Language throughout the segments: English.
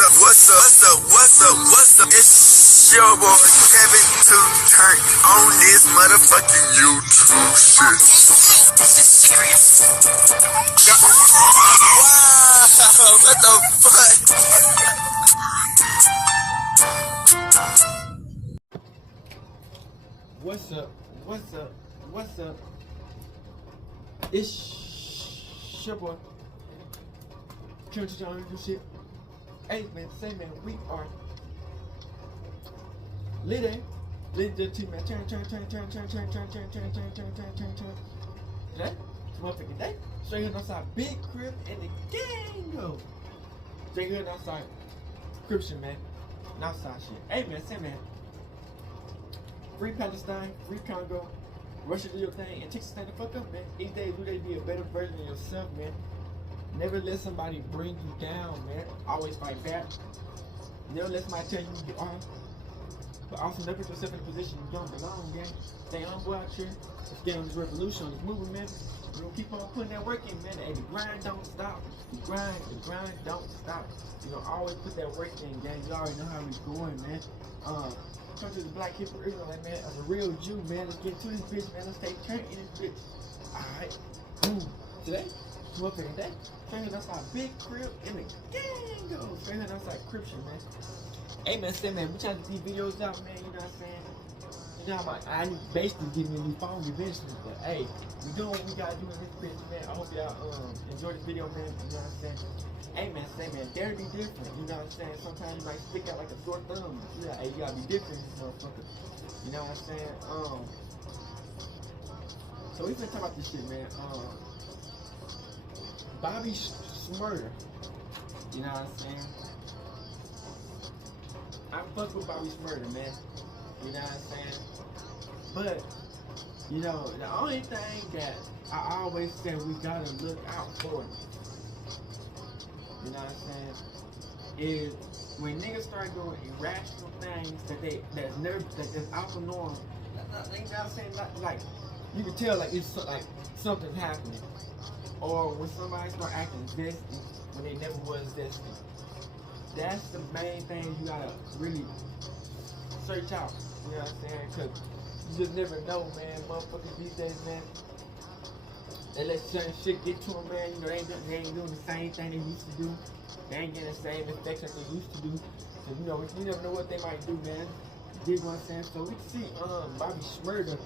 What's up? It's your boy Kevin to turn on this motherfucking YouTube shit. This is serious. Wow, what the fuck? What's up? It's your boy Kevin to turn on this shit. Hey man, say man, we are Lable the team man. Turn. Today, motherfucking day. Straight here outside, big crib and the gang go. Straight here outside, Christian man, outside shit. Hey man, say man, free Palestine, free Congo, Russia do your thing, and Texas stand the fuck up, man. Each day do they be a better version of yourself, man. Never let somebody bring you down, man. Always fight back. Never let somebody tell you you are. But also never put yourself in a position you don't belong, gang. Stay humble out here. Let's get on this revolution, on this movement, man. We're gonna keep on putting that work in, man. And the grind don't stop. The grind don't stop. You know, always put that work in, gang. You already know how we going, man. Come to the Black Hebrew Israelite, man. As a real Jew, man. Let's get to this bitch, man. Let's stay turned in this bitch. Alright. Boom. Today, motherfucking day. Straight here outside, big crib in the gang go. Straight here outside, Christian, man. Hey man, say man, we trying to get these videos out, man. You know what I'm saying? You know how I need basically give me a new phone eventually, but hey, we doing what we gotta do in this bitch, man. I hope y'all enjoy this video, man. You know what I'm saying? Hey man, say man, dare to be different. You know what I'm saying? Sometimes you might stick out like a sore thumb. Yeah, hey, you gotta be different, motherfucker. You know what I'm saying? So we finna talk about this shit, man. Bobby Shmurda. You know what I'm saying? I fuck with Bobby Shmurda, man. You know what I'm saying? But, you know, the only thing that I always say we gotta look out for, you know what I'm saying, is when niggas start doing irrational things that's out the norm. You know what I'm saying? Like, you can tell like it's like something happening. Or when somebody start acting zesty when they never was zesty. That's the main thing you gotta really search out. You know what I'm saying? Cause you just never know, man. Motherfuckers these days, man, they let certain shit get to them, man. You know, they ain't doing the same thing they used to do. They ain't getting the same effects that they used to do. So, you know, you never know what they might do, man. You dig what I'm saying? So we can see Bobby Shmurda.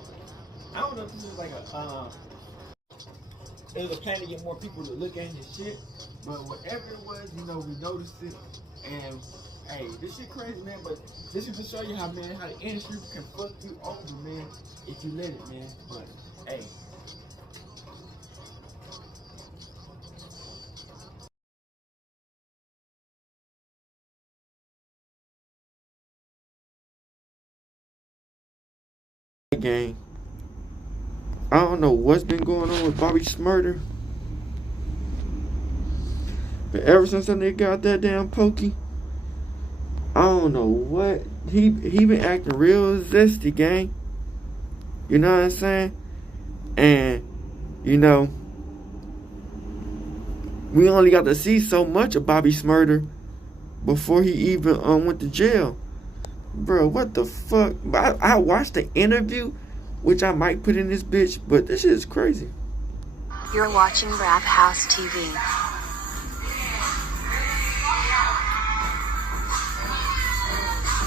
I don't know if this is like it was a plan to get more people to look at his shit, but whatever it was, you know, we noticed it, and hey, this shit crazy, man. But this is to show you how the industry can fuck you over, man, if you let it, man. But hey. Gang. I don't know what's been going on with Bobby Shmurda, but ever since that nigga got that damn pokey, I don't know what he been acting real zesty, gang. You know what I'm saying? And you know, we only got to see so much of Bobby Shmurda before he even went to jail. Bro, what the fuck? I watched the interview, which I might put in this bitch, but this shit is crazy. You're watching Rap House TV.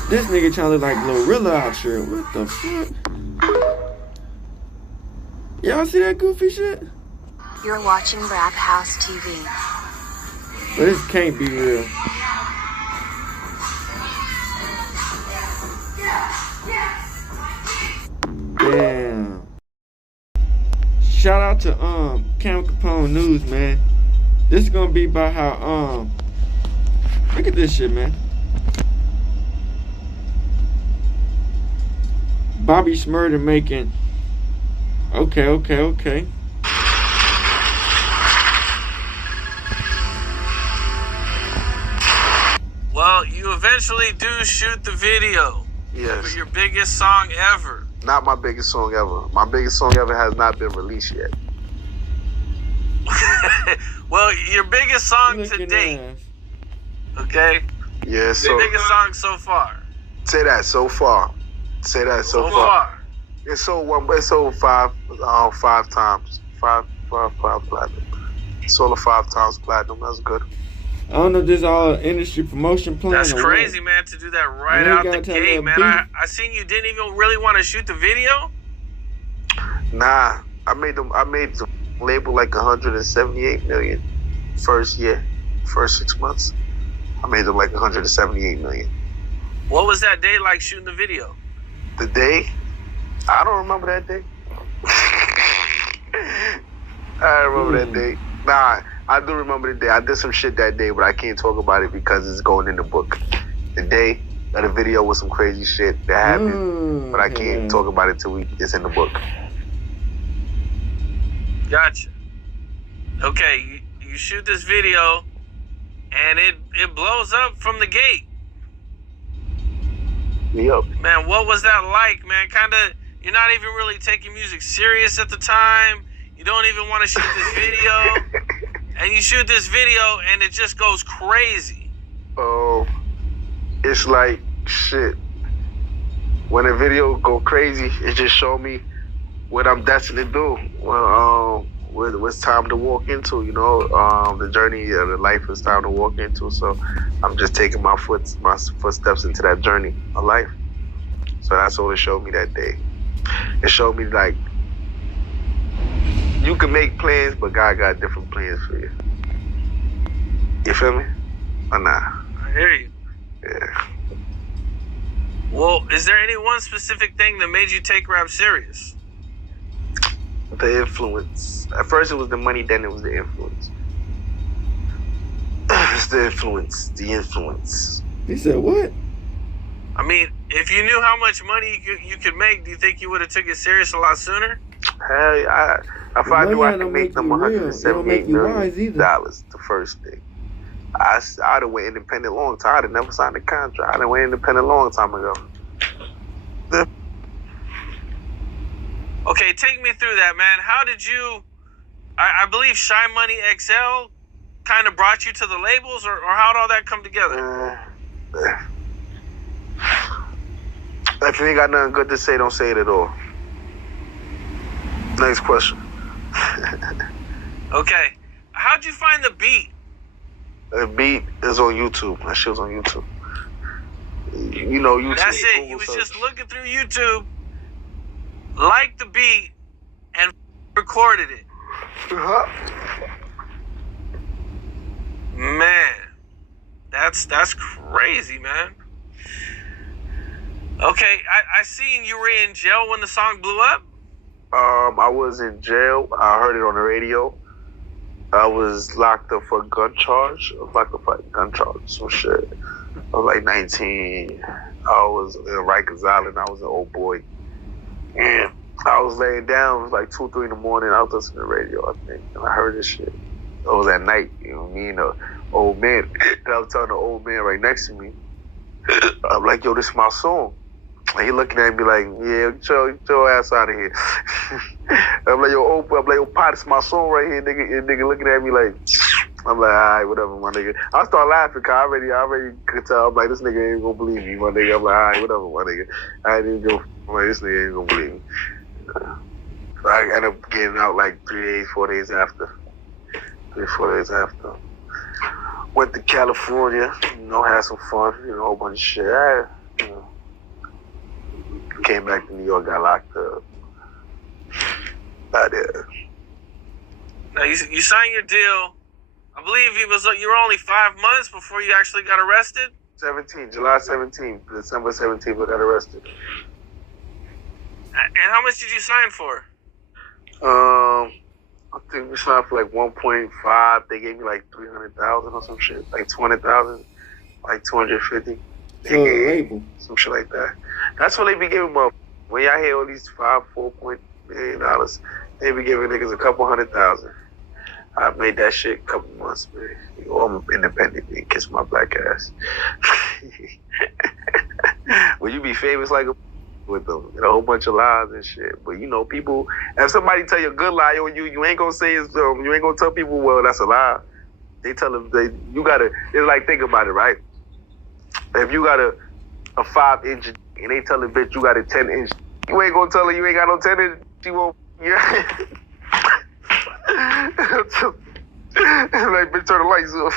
This nigga trying to look like Glorilla out here. What the fuck? Y'all see that goofy shit? You're watching Rap House TV. But this can't be real. Damn. Shout out to Cam Capone News, man. This is gonna be about how look at this shit, man. Bobby Shmurda making okay. Well, you eventually do shoot the video. Yes. For your biggest song ever. Not my biggest song ever. My biggest song ever has not been released yet. Well, your biggest song to date. Okay? Yeah, The so biggest song so far. say that so far. Say that so far. It's sold five times. Five platinum. Sold 5 times platinum. That's good. I don't know if this all industry promotion plan. That's or crazy, what. man, to do that right And they out got the to have gate, a man. beat. I seen you didn't even really want to shoot the video. Nah, I made the label like 178 million first year, first 6 months. I made them like 178 million. What was that day like shooting the video? The day, I don't remember that day. I don't remember that day. Nah, I do remember the day. I did some shit that day, but I can't talk about it because it's going in the book. The day of the video was some crazy shit that happened, but I can't talk about it till it's in the book. Gotcha. Okay, you shoot this video, and it blows up from the gate. Yep. Man, what was that like, man? You're not even really taking music serious at the time. You don't even want to shoot this video. And you shoot this video, and it just goes crazy. Oh, it's like shit. When a video go crazy, it just show me what I'm destined to do. What's time to walk into, you know, the journey of the life is time to walk into. So I'm just taking my footsteps into that journey of life. So that's all it showed me that day. It showed me like you can make plans, but God got different plans for you. You feel me? Or nah? I hear you. Yeah. Well, is there any one specific thing that made you take rap serious? The influence. At first it was the money, then it was the influence. It's the influence. The influence. He said what? I mean, if you knew how much money you could make, do you think you would have took it serious a lot sooner? Hell, if I knew I could make them $178 million, the first thing. I'd have went independent long time. I'd have never signed a contract. I'd have went independent a long time ago. Okay, take me through that, man. How did you... I believe Shy Money XL kind of brought you to the labels, or how did all that come together? If you ain't got nothing good to say, don't say it at all. Next question. Okay. How'd you find the beat? The beat is on YouTube. That shit was on YouTube. You know, YouTube. That's it. You was just looking through YouTube, liked the beat, and recorded it. Man, that's crazy, man. Okay, I seen you were in jail when the song blew up. I was in jail. I heard it on the radio. I was locked up for a gun charge. Some shit. I was like 19. I was in Rikers Island. I was an old boy. And I was laying down. It was like 2, 3 in the morning. I was listening to the radio, I think. And I heard this shit. It was at night. You know, me and the old man. And I was telling the old man right next to me. I'm like, yo, this is my song. And he looking at me like, yeah, get your ass out of here. I'm like, yo, Pot, it's my song right here, nigga. And nigga looking at me like, I'm like, all right, whatever, my nigga. I start laughing because I already could tell. I'm like, this nigga ain't gonna believe me, my nigga. I'm like, all right, whatever, my nigga. I didn't go. I'm like, this nigga ain't gonna believe me. So I ended up getting out like 4 days after. 4 days after. Went to California, you know, had some fun, you know, a whole bunch of shit. You know. Came back to New York, got locked up. Out there. Now you signed your deal. I believe you were only 5 months before you actually got arrested. July 17th, December 17th, I got arrested. And how much did you sign for? I think we signed for like 1.5. They gave me like 300,000 or some shit, like 200,000, like 250. Lable. Some shit like that. That's what they be giving up. When y'all hear all these $4 million, they be giving niggas a couple $100,000. I made that shit a couple months, man. I'm independent, man. Kiss my black ass. When you be famous like a with them, a whole bunch of lies and shit. But you know, people, if somebody tell you a good lie on you, you ain't gonna say it's you ain't gonna tell people, well, that's a lie. They tell them it's like, think about it, right? If you got a 5-inch and they tell the bitch you got a 10-inch, you ain't gonna tell her you ain't got no 10-inch. She won't. Yeah. Like, bitch, turn the lights off.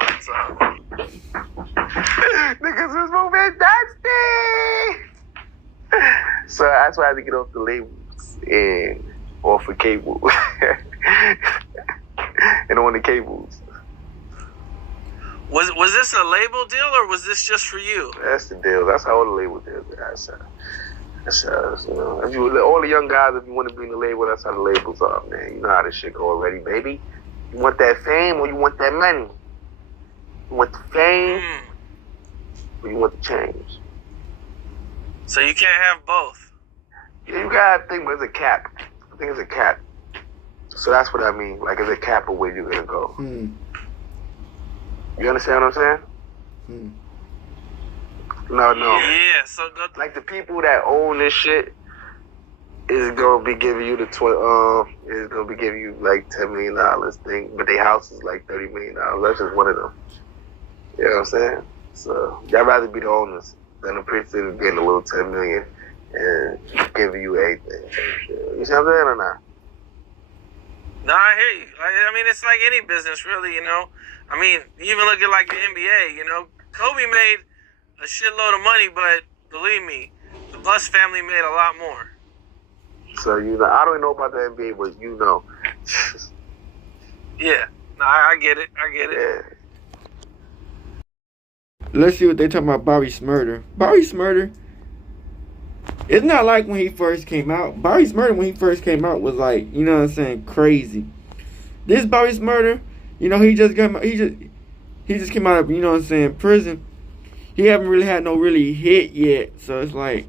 Lights off. Niggas is moving Zesty. So that's why I had to get off the labels and off of cable. And on the cables. Was this a label deal or was this just for you? That's the deal. That's how all the label deals. That's you know. If you, all the young guys, if you want to be in the label, that's how the labels are, man. You know how this shit go already, baby. You want that fame or you want that money? You want the fame or you want the change? So you can't have both. Yeah, you gotta think, but it's a cap. I think it's a cap. So that's what I mean. Like, it's a cap of where you're gonna go. You understand what I'm saying? No. Yeah, so Like, the people that own this shit is gonna be giving you is gonna be giving you like $10 million thing, but their house is like $30 million. That's just one of them. You know what I'm saying? So y'all rather be the owners than the person getting a little $10 million and giving you everything. You see what I'm saying or not? No, I hear you. I mean, it's like any business, really, you know. I mean, you even look at like the NBA, you know. Kobe made a shitload of money, but believe me, the Buss family made a lot more. So, you know, I don't know about the NBA, but you know. Yeah. No, I get it. Yeah. Let's see what they talking about Bobby Shmurda. Bobby Shmurda, it's not like when he first came out. Bobby Shmurda, when he first came out, was like, you know what I'm saying, crazy. This Bobby Shmurda, you know, he just came out of, you know what I'm saying, prison. He haven't really had no really hit yet, so it's like.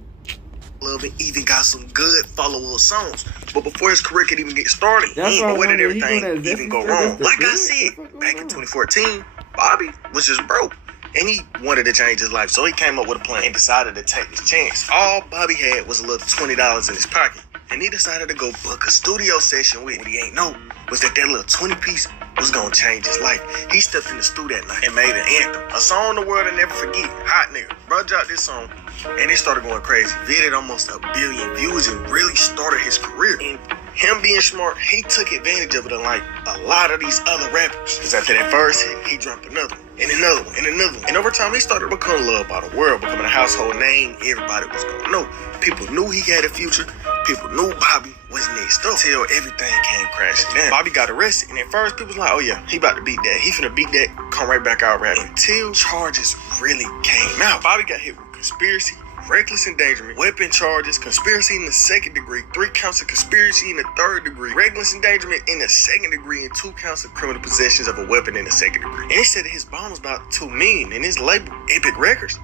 Love and even got some good follow-up songs. But before his career could even get started, That's he why ain't where did he everything doing that even Zesty go shit, wrong. that's the Like I good. said, What's back in going on? 2014, Bobby was just broke. And he wanted to change his life, so he came up with a plan and decided to take his chance. All Bobby had was a little $20 in his pocket. And he decided to go book a studio session with. What he ain't know was that little 20-piece was gonna change his life. He stepped in the studio that night and made an anthem. A song the world will never forget. Hot Nigga. Bro dropped this song and it started going crazy. Did almost 1 billion views and really started his career. And him being smart, he took advantage of it unlike a lot of these other rappers. Because after that first hit, he dropped another one, and another one, and another one. And over time, he started to become loved by the world, becoming a household name everybody was going to know. People knew he had a future. People knew Bobby was next up. Till everything came crashing down. Bobby got arrested, and at first, people was like, oh yeah, he about to beat that. He finna beat that, come right back out rapping. Until charges really came out. Bobby got hit with conspiracy, reckless endangerment, weapon charges, conspiracy in the 2nd degree, 3 counts of conspiracy in the 3rd degree, reckless endangerment in the 2nd degree, and 2 counts of criminal possessions of a weapon in the 2nd degree. And he said that his bond was about $2 million, and his label, Epic Records,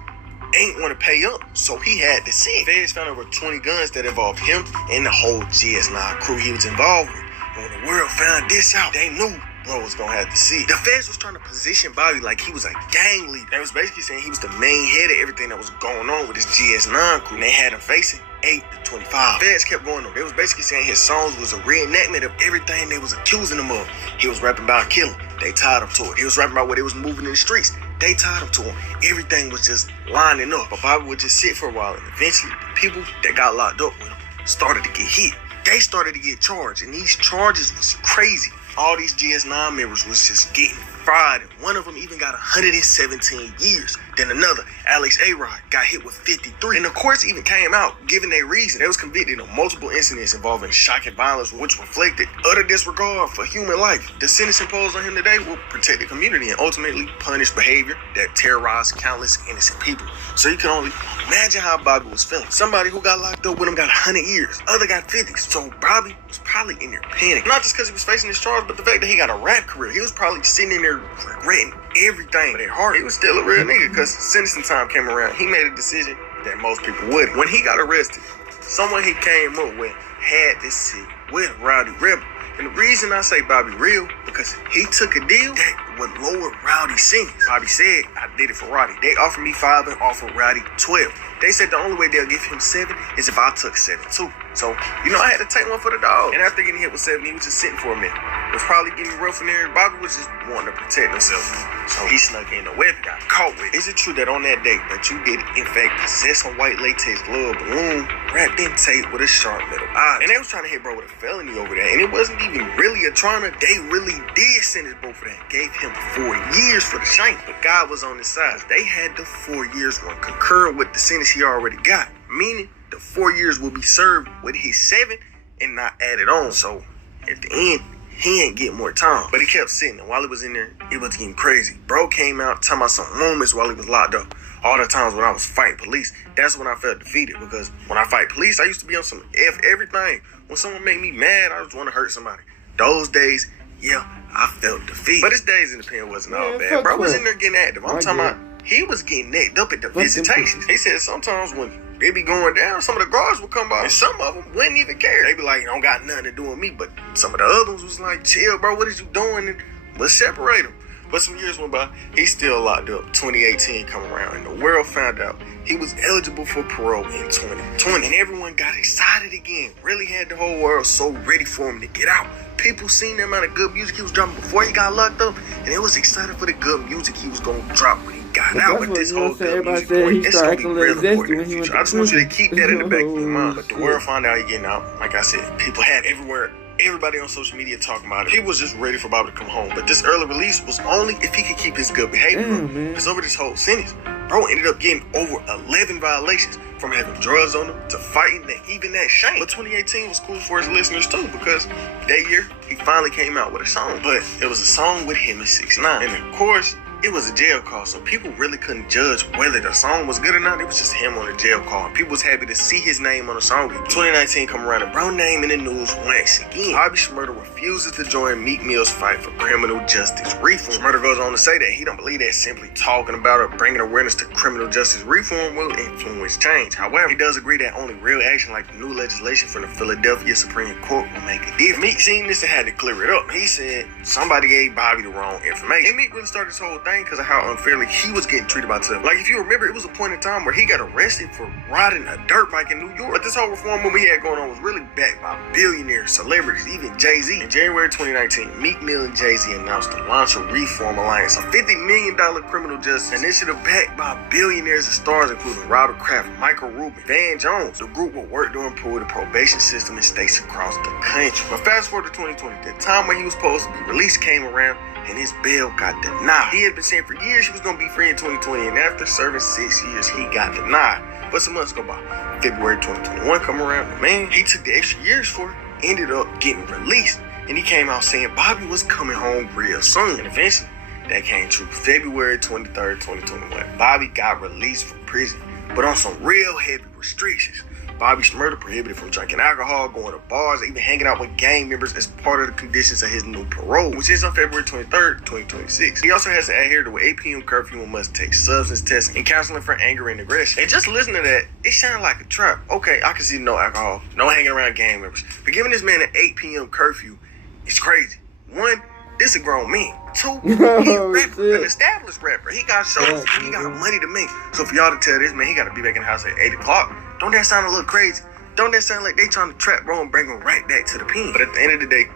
ain't want to pay up, so he had to send. Feds found over 20 guns that involved him and the whole GS9 crew he was involved with. And when the world found this out, they knew bro was gonna have to see. The feds was trying to position Bobby like he was a gang leader. They was basically saying he was the main head of everything that was going on with this GS9 crew. And they had him facing 8 to 25. Feds kept going on. They was basically saying his songs was a reenactment of everything they was accusing him of. He was rapping about killing. They tied him to it. He was rapping about what they was moving in the streets. They tied him to him. Everything was just lining up. But Bobby would just sit for a while, and eventually the people that got locked up with him started to get hit. They started to get charged, and these charges was crazy. All these GS9 members was just getting fried, and one of them even got 117 years. Then another, Alex A-Rod, got hit with 53. And the courts even came out giving their reason. They was convicted of multiple incidents involving shock and violence, which reflected utter disregard for human life. The sentence imposed on him today will protect the community and ultimately punish behavior that terrorized countless innocent people. So you can only imagine how Bobby was feeling. Somebody who got locked up with him got 100 years. Other got 50. So Bobby was probably in there panic. Not just because he was facing this charge, but the fact that he got a rap career. He was probably sitting in there regretting everything. But at heart, he was still a real nigga because sentencing time came around. He made a decision that most people wouldn't. When he got arrested, someone he came up with had this shit with Rowdy Rebel. And the reason I say Bobby real, because he took a deal that would lower Rowdy's sentence. Bobby said, I did it for Rowdy. They offered me 5 and offered Rowdy 12. They said the only way they'll give him 7 is if I took 7 too. So, you know, I had to take one for the dog. And after getting hit with 7, he was just sitting for a minute. was probably getting rough in there. Bobby was just wanting to protect himself. So he snuck in the weapon, got caught with it. Is it true that on that day that you did, in fact, possess a white latex glove balloon wrapped in tape with a sharp metal eye? And they was trying to hit bro with a felony over that. And it wasn't even really a trauma. They really did sentence bro for that. Gave him 4 years for the shank. But God was on his side. They had the 4 years one concurrent with the sentence he already got. Meaning the 4 years will be served with his 7 and not added on. So at the end, he ain't getting more time. But he kept sitting, and while he was in there, it was getting crazy. Bro came out talking about some moments while he was locked up. All the times when I was fighting police, that's when I felt defeated. Because when I fight police, I used to be on some F everything. When someone made me mad, I just want to hurt somebody. Those days, yeah, I felt defeated. But his days in the pen wasn't all bad. Bro was in there getting active. I'm talking about, he was getting necked up at the visitations. He said sometimes when they be going down, some of the guards would come by, and some of them wouldn't even care. They be like, don't got nothing to do with me. But some of the other ones was like, chill, bro, what is you doing? And let's separate them. But some years went by, he's still locked up. 2018 come around, and the world found out he was eligible for parole in 2020. And everyone got excited again. Really had the whole world so ready for him to get out. People seen the amount of good music he was dropping before he got locked up, and they was excited for the good music he was gonna drop when he got out. With this whole good music point, it's gonna be real important in the future. I just want you to keep that in the back of your mind. But the world found out he getting out. Like I said, people had everybody on social media talking about it. He was just ready for Bobby to come home. But this early release was only if he could keep his good behavior. Because over this whole sentence, bro ended up getting over 11 violations, from having drugs on him to fighting and even that shame. But 2018 was cool for his listeners too, because that year he finally came out with a song. But it was a song with him and 6ix9ine. And of course, it was a jail call, so people really couldn't judge whether the song was good or not. It was just him on a jail call. And people was happy to see his name on the song. 2019 come around and bro name in the news once again. Bobby Shmurda refuses to join Meek Mill's fight for criminal justice reform. Shmurda goes on to say that he don't believe that simply talking about or bringing awareness to criminal justice reform will influence change. However, he does agree that only real action like the new legislation from the Philadelphia Supreme Court will make a difference. Meek seen this and had to clear it up. He said somebody gave Bobby the wrong information. And Meek really started this whole thing because of how unfairly he was getting treated by Tub. Like, if you remember, it was a point in time where he got arrested for riding a dirt bike in New York. But this whole reform movement he had going on was really backed by billionaires, celebrities, even Jay-Z. In January 2019, Meek Mill and Jay-Z announced the launch of Reform Alliance, a $50 million criminal justice initiative backed by billionaires and stars including Robert Kraft, Michael Rubin, Van Jones. The group will work to improve the probation system in states across the country. But fast forward to 2020, the time when he was supposed to be released came around, and his bail got denied. He had been saying for years he was going to be free in 2020, and after serving 6 years, he got denied. But some months go by. February 2021 come around, and man, he took the extra years for it, ended up getting released. And he came out saying Bobby was coming home real soon. And eventually, that came true. February 23rd, 2021, Bobby got released from prison, but on some real heavy restrictions. Bobby Shmurda prohibited from drinking alcohol, going to bars, even hanging out with gang members as part of the conditions of his new parole, which is on February 23rd, 2026. He also has to adhere to an 8 p.m. curfew and must take substance tests and counseling for anger and aggression. And just listening to that, it sounded like a trap. Okay, I can see no alcohol, no hanging around gang members. But giving this man an 8 p.m. curfew is crazy. One, this a grown man. Two, he an established rapper. He got shows, he got money to make. So for y'all to tell this man he got to be back in the house at 8 o'clock, don't that sound a little crazy? Don't that sound like they trying to trap bro and bring him right back to the pen? But at the end of the day,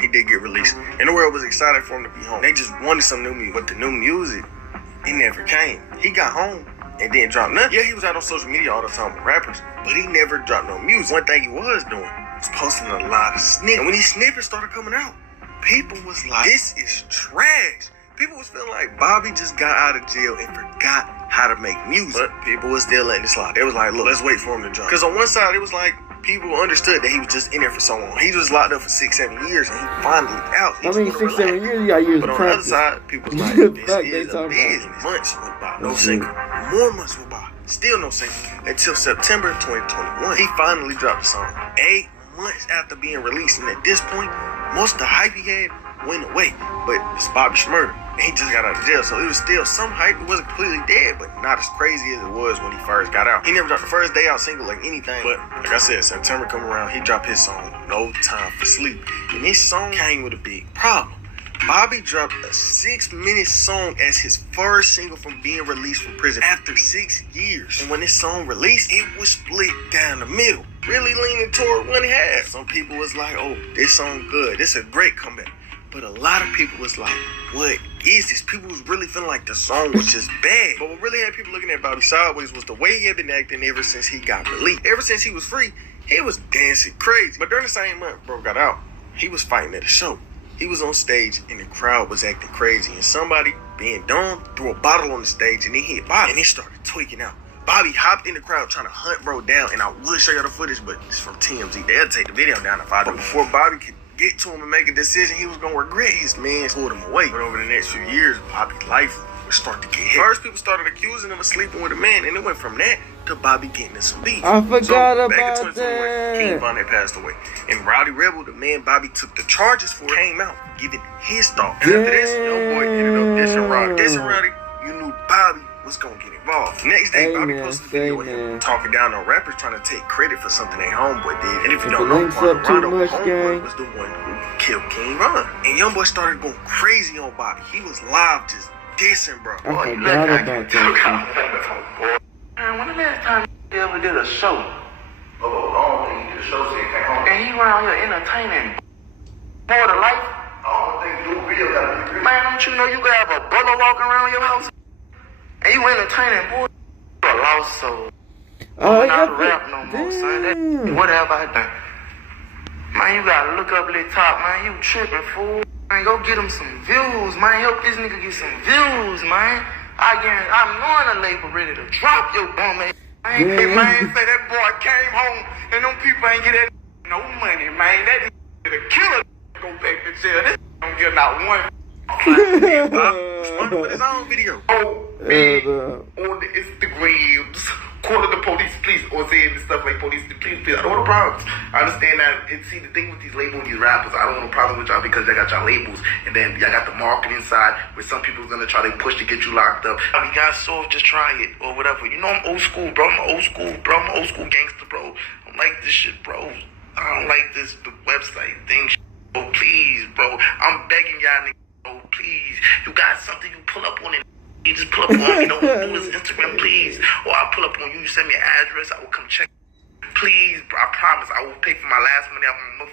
he did get released. And the world was excited for him to be home. They just wanted some new music. But the new music, it never came. He got home and didn't drop nothing. Yeah, he was out on social media all the time with rappers, but he never dropped no music. One thing he was doing was posting a lot of snippets. And when these snippets started coming out, people was like, this is trash. People was feeling like Bobby just got out of jail and forgot how to make music. But people was still letting it slide. They was like, look, let's wait for him to drop. Because on one side, it was like, people understood that he was just in there for so long. He was locked up for 6-7 years and he finally out. I mean, 6-7 years, you got years But of on practice. the other side, people was like, this is a business. Months went by, no single. More months went by, still no single. Until September 2021, he finally dropped the song. 8 months after being released. And at this point, most of the hype he had went away. But it's Bobby Shmurda. And he just got out of jail, so it was still some hype. It wasn't completely dead, but not as crazy as it was when he first got out. He never dropped the first day out single like anything. But like I said, September come around, he dropped his song, No Time for Sleep. And this song came with a big problem. Bobby dropped a 6-minute song as his first single from being released from prison after 6 years. And when this song released, it was split down the middle, really leaning toward one half. Some people was like, oh, this song good. This a great comeback. But a lot of people was like, what is this? People was really feeling like the song was just bad. But what really had people looking at Bobby sideways was the way he had been acting ever since he got released. Ever since he was free, he was dancing crazy. But during the same month bro got out, he was fighting at a show. He was on stage and the crowd was acting crazy. And somebody, being dumb, threw a bottle on the stage and he hit Bobby. And he started tweaking out. Bobby hopped in the crowd trying to hunt bro down. And I would show you the footage, but it's from TMZ. They'll take the video down if I do. But before Bobby could get to him and make a decision, he was going to regret. His man pulled him away. But over the next few years, Bobby's life would start to get hit. First, people started accusing him of sleeping with a man. And it went from that to Bobby getting in some beef. I forgot about back in 2021, that. King Von had passed away. And Rowdy Rebel, the man Bobby took the charges for, came out giving his thoughts. And after this, young boy ended up dissing Rowdy. Dissing Rowdy, you knew Bobby was going to get involved. Next day, Bobby posted a video of him talking down on rappers trying to take credit for something their homeboy did. And if you don't know, homeboy was the one who killed King Von. And young boy started going crazy on Bobby. He was live just dissing, bro. I forgot about that. Man, when the last time he ever did a show? Oh, I don't think he did a show since he came home. And he around here entertaining more to life? I don't think you do a video gotta be real. Man, don't you know you could have a brother walking around your house? And you entertaining, boy? You a lost soul. Oh, not to rap no more, son. What have I done? Man, you gotta look up Lil Top, man. You tripping, fool. Man, go get him some views, man. Help this nigga get some views, man. I guarantee, I'm knowing the label ready to drop your bum ass. Man, say that boy came home and them people ain't get that no money, man. That nigga the killer go back to jail. This don't get not one. Shmurda with his own video. Oh, me on the Instagrams, calling the police, please, or saying stuff like police, please. I don't want no problems. I understand that. And see, the thing with these labels, these rappers, I don't want no problem with y'all because y'all got y'all labels, and then y'all got the marketing side where some people's gonna try to push to get you locked up. I mean, guys, so just try it or whatever. You know, I'm old school, bro. I'm old school, bro. I'm old school gangster, bro. I don't like this shit, bro. I don't like this the website thing. Oh, please, bro. I'm begging y'all niggas. Oh, please. You got something you pull up on it. You just pull up on me. Don't do his Instagram, please. Or I'll pull up on you. You send me an address. I will come check. Please, bro. I promise. I will pay for my last money. I'm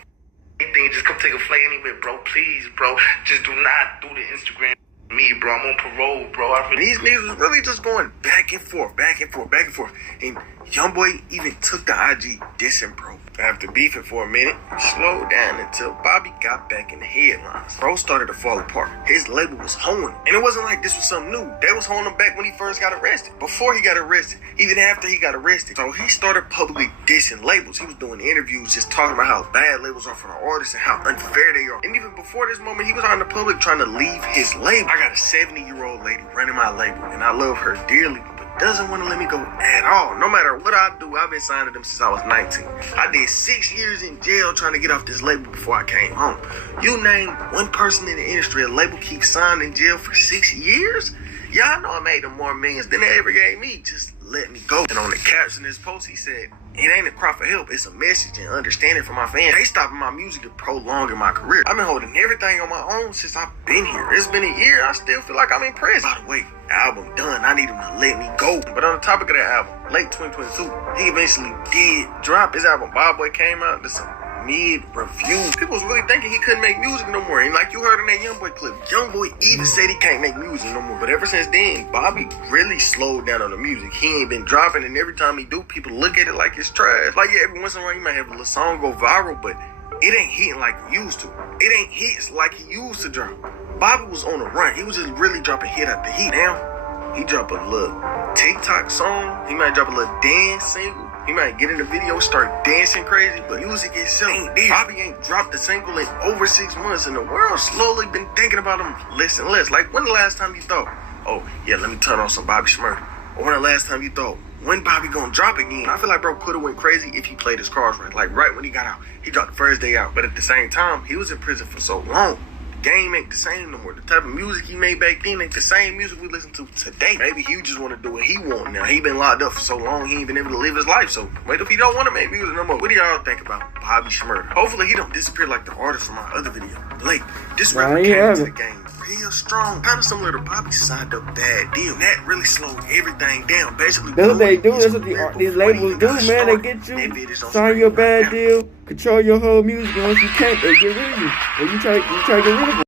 anything. Just come take a flight anywhere, bro. Please, bro. Just do not do the Instagram. Me, bro. I'm on parole, bro. These niggas was really just going back and forth, back and forth, back and forth. And Youngboy even took the IG dissing bro. After beefing for a minute, slowed down until Bobby got back in the headlines. Bro started to fall apart. His label was hoeing. And it wasn't like this was something new. They was hoeing him back when he first got arrested. Before he got arrested, even after he got arrested. So he started publicly dissing labels. He was doing interviews just talking about how bad labels are for the artists and how unfair they are. And even before this moment, he was out in the public trying to leave his label. I got a 70-year-old lady running my label, and I love her dearly, doesn't want to let me go at all. No matter what I do, I've been signed to them since I was 19. I did 6 years in jail trying to get off this label before I came home. You name one person in the industry a label keeps signed in jail for 6 years? Yeah, I know I made them more millions than they ever gave me. Just let me go. And on the caption of this post, he said, it ain't a cry for help, it's a message and understanding for my fans. They stopping my music and prolonging my career. I've been holding everything on my own since I've been here. It's been a year, I still feel like I'm in prison. By the way, album done, I need him to let me go. But on the topic of that album, late 2022, he eventually did drop his album. Bad Boy came out to some mid-review. People was really thinking he couldn't make music no more. And like you heard in that Youngboy clip, Youngboy even said he can't make music no more. But ever since then, Bobby really slowed down on the music. He ain't been dropping, and every time he do, people look at it like it's trash. Like, yeah, every once in a while he might have a little song go viral, but it ain't hitting like he used to. It ain't hits like he used to drop. Bobby was on a run. He was just really dropping hit after hit. Now, he drop a little TikTok song. He might drop a little dance single. He might get in the video, start dancing crazy, but music itself ain't there. Bobby ain't dropped a single in over 6 months, and the world slowly been thinking about him less and less. Like, when the last time you thought, oh, yeah, let me turn on some Bobby Shmurda? Or when the last time you thought, when Bobby gonna drop again? I feel like bro could have went crazy if he played his cards right. Like, right when he got out, he dropped the first day out. But at the same time, he was in prison for so long. The game ain't the same no more. The type of music he made back then ain't the same music we listen to today. Maybe he just want to do what he want now. He been locked up for so long, he ain't been able to live his life. So, wait if he don't want to make music no more. What do y'all think about Bobby Shmurda? Hopefully he don't disappear like the artist from my other video. Blake, this rapper came into the game real strong. Kind of similar to Bobby's Signed Up Bad Deal. That really slowed everything down. Basically, that's what they do. That's what these labels do, man. They get you, sign your bad deal, control your whole music, and once you can't, they get rid of you. And you try to get rid of it.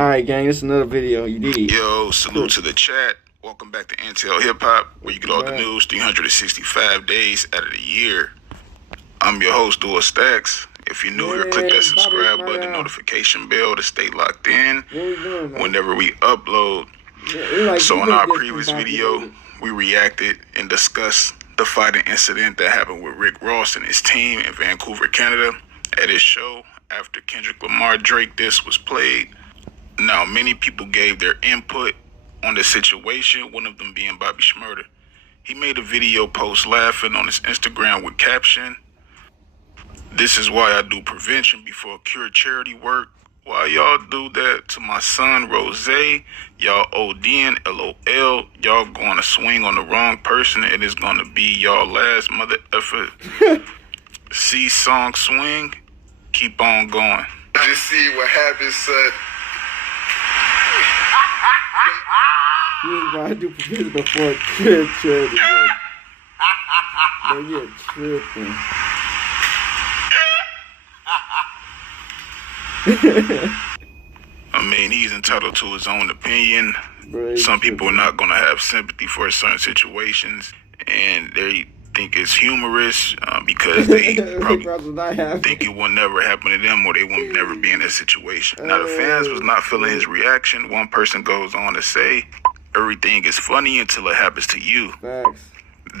Alright, gang, this is another video. You did. Yo, salute to the chat. Welcome back to Intel Hip Hop, where you get all the news 365 days out of the year. I'm your host, Dual Stacks. If you're new here, click that subscribe button and notification bell to stay locked in whenever we upload. So in our previous video, we reacted and discussed the fighting incident that happened with Rick Ross and his team in Vancouver, Canada at his show after Kendrick Lamar Drake Diss was played. Now, many people gave their input on the situation, one of them being Bobby Shmurda. He made a video post laughing on his Instagram with caption, "This is why I do prevention before cure charity work. While y'all do that to my son Rose, y'all ODing LOL, y'all going to swing on the wrong person and it's going to be y'all last mother effort. See song swing, keep on going." Just see what happens, son. You was about to do prevention before cure charity work. Man, you're tripping. I mean, he's entitled to his own opinion. Some people are not going to have sympathy for certain situations, and they think it's humorous because they probably think it will never happen to them or they will never be in that situation. Now, the fans was not feeling his reaction. One person goes on to say, "Everything is funny until it happens to you." Facts.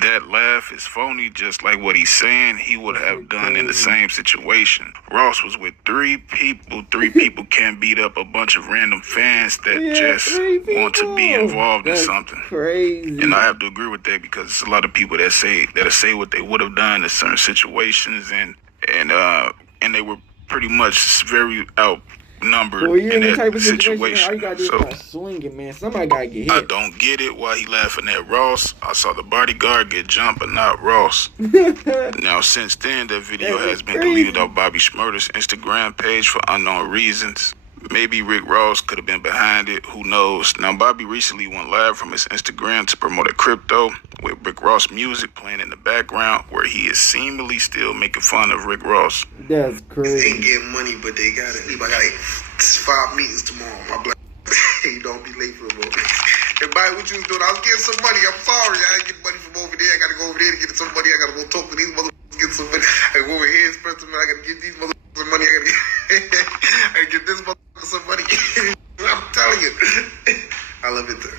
That laugh is phony, just like what he's saying he would have done in the same situation. Ross was with three people. Three people can't beat up a bunch of random fans that just want to be involved in something. Crazy. And I have to agree with that because there's a lot of people that say what they would have done in certain situations, and they were pretty much very outnumbered in that situation. All you gotta do is start swinging, man. Somebody gotta get hit. I don't get it why he laughing at Ross. I saw the bodyguard get jumped, but not Ross. Now, since then, that video has been deleted off Bobby Shmurda's Instagram page for unknown reasons. Maybe Rick Ross could have been behind it. Who knows? Now, Bobby recently went live from his Instagram to promote a crypto with Rick Ross music playing in the background, where he is seemingly still making fun of Rick Ross. That's crazy. They ain't getting money, but they got it. I got like 5 meetings tomorrow. My black, hey, don't be late for the moment. Hey, Bobby, what you was doing? I was getting some money. I'm sorry. I didn't get money from over there. I got to go over there to get some money. I got to go talk to these motherfuckers, get some money. I go over here, Spencer, man. I got to give these motherfuckers some money. I get this motherfucker some money. I'm telling you. I love it though.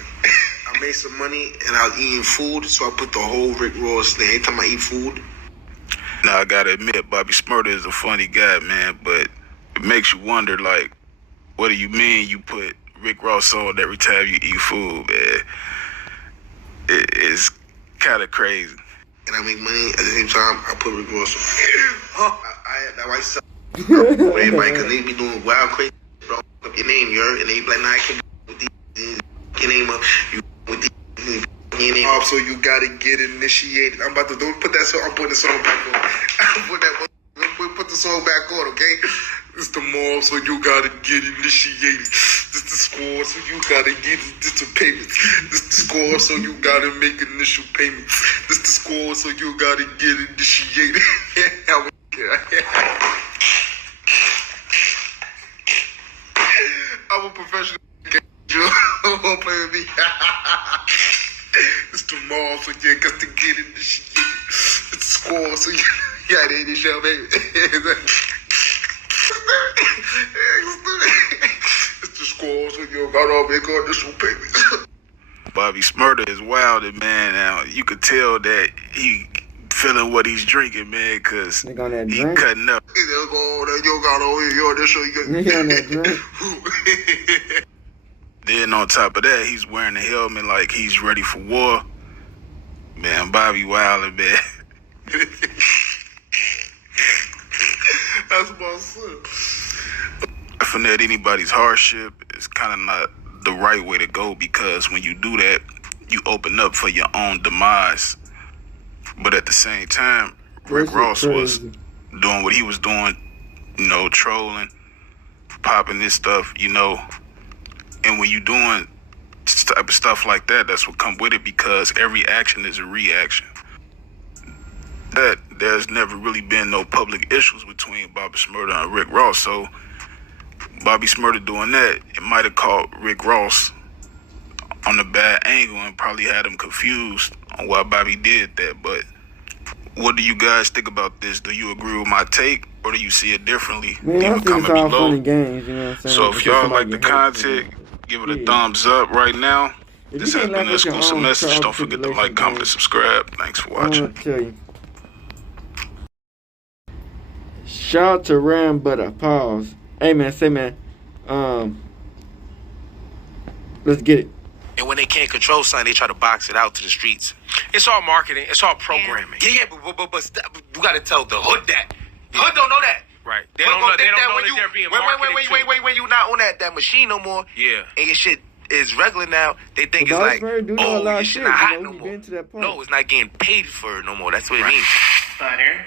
I made some money and I was eating food, so I put the whole Rick Ross thing. Anytime I eat food. Now, I gotta admit, Bobby Shmurda is a funny guy, man, but it makes you wonder, like, what do you mean you put Rick Ross on every time you eat food, man? It's kind of crazy. And I make money at the same time, I put Rick Ross on. That's why I sell everybody, because they be doing wild, crazy, bro. Up your name, you heard? And they be like, nah, I can't with these. Your name up, you with these. Your name up, so you gotta get initiated. I'm about to don't put that song. I'm putting the song back on. Put the song back on, okay? It's the mob, so you gotta get initiated. This the score, so you gotta get this the payments. This the score, so you gotta make initial payments. This the score, so you gotta get initiated. I'm a professional. Won't play with me. It's the mob, so you got to get initiated. It's the score, so you gotta initiate, baby. It's the score, so you gotta make initial payments. Bobby Shmurda is wild, man. Now, you could tell that he feeling what he's drinking, man, because he cutting up. Then on top of that, he's wearing a helmet like he's ready for war. Man, Bobby wildin', man. That's my son. Laughing at anybody's hardship is kind of not the right way to go, because when you do that, you open up for your own demise. But at the same time, Rick Ross was doing what he was doing, you know, trolling, popping this stuff, you know. And when you're doing type of stuff like that, that's what come with it, because every action is a reaction. That there's never really been no public issues between Bobby Shmurda and Rick Ross. So Bobby Shmurda doing that, it might have caught Rick Ross on the bad angle and probably had him confused on why Bobby did that. But what do you guys think about this? Do you agree with my take, or do you see it differently? Man, Leave I a think it's comment all below. fun and games, you know what I'm saying? So if y'all like the content, give it a thumbs up right now. If This you has can't been laugh an at your exclusive own message. trials Don't forget to and like, comment, and tribulations, subscribe. Thanks for I watching. want to tell you. Shout out to Ram Butter. Pause. Hey man, say man. Let's get it. And when they can't control something, they try to box it out to the streets. It's all marketing. It's all programming. Yeah, but you got to tell the hood that. The hood don't know that. Right. They don't know that they're being marketed to. When you not on that machine no more. Yeah. And your shit is regular now. They think But it's like, Bobby Shmurda do know a lot your of shit shit, not hot you know, no he more. been to that point. No, it's not getting paid for it no more. That's what it means. Butter.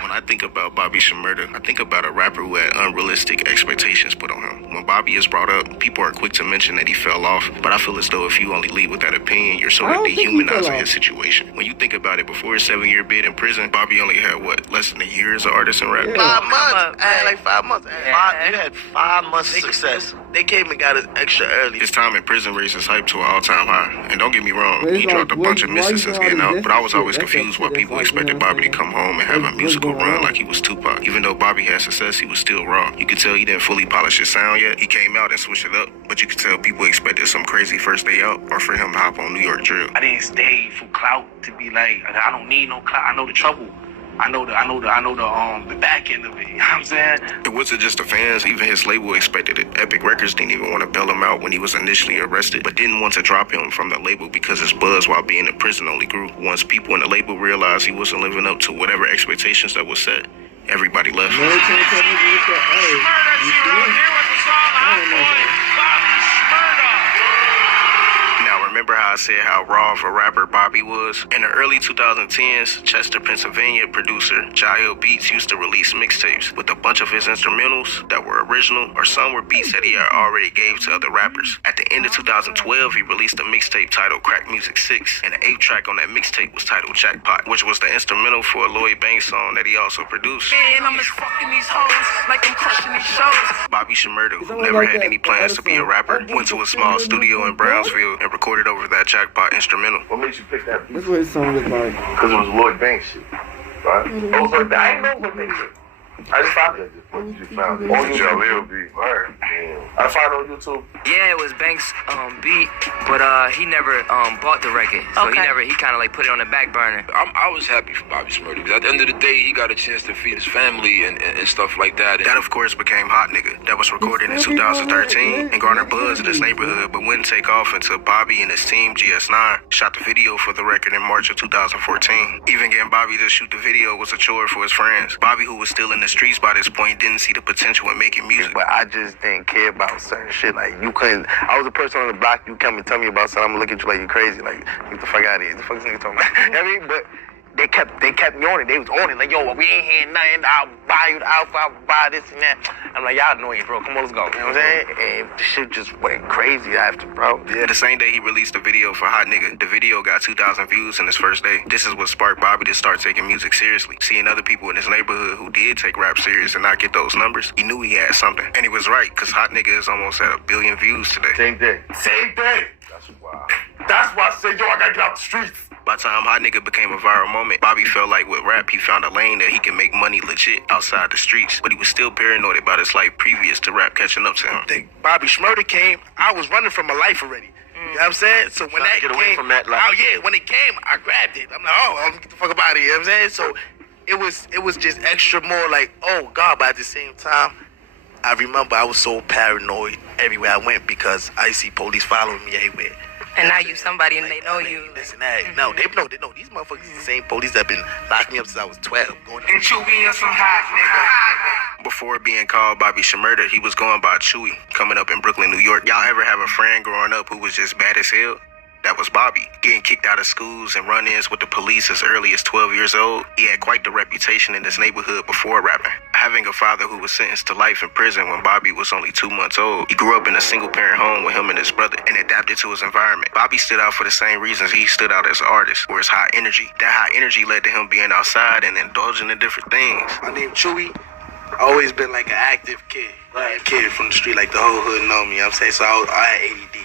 When I think about Bobby Shmurda, I think about a rapper who had unrealistic expectations put on him. When Bobby is brought up, people are quick to mention that he fell off, but I feel as though if you only lead with that opinion, you're sort I of don't think he fell dehumanizing off. his situation. When you think about it, before his 7-year bid in prison, Bobby only had, less than a year as an artist in rap? Yeah. 5 months. I had like 5 months. You had 5 months of success. They came and got it extra early. His time in prison raised his hype to an all-time high. And don't get me wrong, But it's he dropped like, a bunch of why you misses since doing getting all out, this but I was shit? always That's that confused shit why that's people like, you know expected what I'm Bobby to saying? come home and have a What's musical going run on? like he was Tupac. Even though Bobby had success, he was still raw. You could tell he didn't fully polish his sound yet. He came out and switched it up, but you could tell people expected some crazy first day out or for him to hop on New York drill. I didn't stay for clout to be like, I don't need no clout. I know the trouble. I know the back end of it. You know what I'm saying? It wasn't just the fans, even his label expected it. Epic Records didn't even want to bail him out when he was initially arrested, but didn't want to drop him from the label because his buzz while being in prison only grew. Once people in the label realized he wasn't living up to whatever expectations that was set, everybody left. No, can't tell me this, hey, Shmurda, you Zero, see? here with the song Hot I don't know, Boy, man. Bobby Shmurda. Now, remember how I said how raw of a rapper Bobby was? In the early 2010s, Chester, Pennsylvania producer Jail Beats used to release mixtapes with a bunch of his instrumentals that were original or some were beats that he had already gave to other rappers. At the end of 2012, he released a mixtape titled Crack Music 6, and the 8th track on that mixtape was titled Jackpot, which was the instrumental for a Lloyd Banks song that he also produced. And I'm just fucking these hoes like I'm crushing these shows. Bobby Shmurda, who Someone never like had that, any plans to be a rapper, went to a small studio in Brownsville and recorded over that Jackpot instrumental. What made you pick that beat? That's what his song is like. Because it was Lloyd Banks shit. Right? Oh, so I ain't know Lloyd Banks shit. I just found it. What you found? Oh, you got Lable beat. Alright. I found it on YouTube. Yeah, it was Banks' beat, but he never bought the record, so he kind of like put it on the back burner. I was happy for Bobby Shmurda because at the end of the day, he got a chance to feed his family and stuff like that. That, of course, became Hot Nigga. That was recorded in 2013 and garnered buzz in this neighborhood, but wouldn't take off until Bobby and his team, GS9, shot the video for the record in March of 2014. Even getting Bobby to shoot the video was a chore for his friends. Bobby, who was still in the streets by this point, didn't see the potential in making music. But I just didn't care about certain shit. Like, you couldn't. I was a person on the block. You come and tell me about something, I'm gonna look at you like you crazy. Like, get the fuck out of here. The fuck is nigga talking about? You know what I mean? But they kept me on it. They was on it. Like, yo, we ain't hearing nothing. I'll buy you the outfit. I'll buy this and that. I'm like, y'all annoying, bro. Come on, let's go. You know what I'm saying? And the shit just went crazy after, bro. Yeah, the same day he released the video for Hot Nigga, the video got 2,000 views in his first day. This is what sparked Bobby to start taking music seriously. Seeing other people in his neighborhood who did take rap serious and not get those numbers, he knew he had something. And he was right, because Hot Nigga is almost at 1 billion views today. Same day. Same day. That's why I say, yo, I gotta get out the streets. By the time Hot Nigga became a viral moment, Bobby felt like with rap, he found a lane that he could make money legit outside the streets. But he was still paranoid about his life previous to rap catching up to him. Then Bobby Shmurda came, I was running from my life already. You know what I'm saying? So when that get came, away from that life. oh yeah, when it came, I grabbed it. I'm like, oh, I'm gonna get the fuck up out of here. You know what I'm saying? So it was just extra more like, oh God, but at the same time, I remember I was so paranoid everywhere I went because I see police following me everywhere. And now you somebody and they know you. This and that. No, they know these motherfuckers is the same police that been locking me up since I was 12. Going And Chewy and some hot nigga. Before being called Bobby Shmurda, he was going by Chewy, coming up in Brooklyn, New York. Y'all ever have a friend growing up who was just bad as hell? That was Bobby. Getting kicked out of schools and run-ins with the police as early as 12 years old, he had quite the reputation in this neighborhood before rapping. Having a father who was sentenced to life in prison when Bobby was only 2 months old, he grew up in a single-parent home with him and his brother and adapted to his environment. Bobby stood out for the same reasons he stood out as an artist, or his high energy. That high energy led to him being outside and indulging in different things. my name Chewy. always been like an active kid. Like a kid from the street, like the whole hood know me, you know what I'm saying? So I had ADD.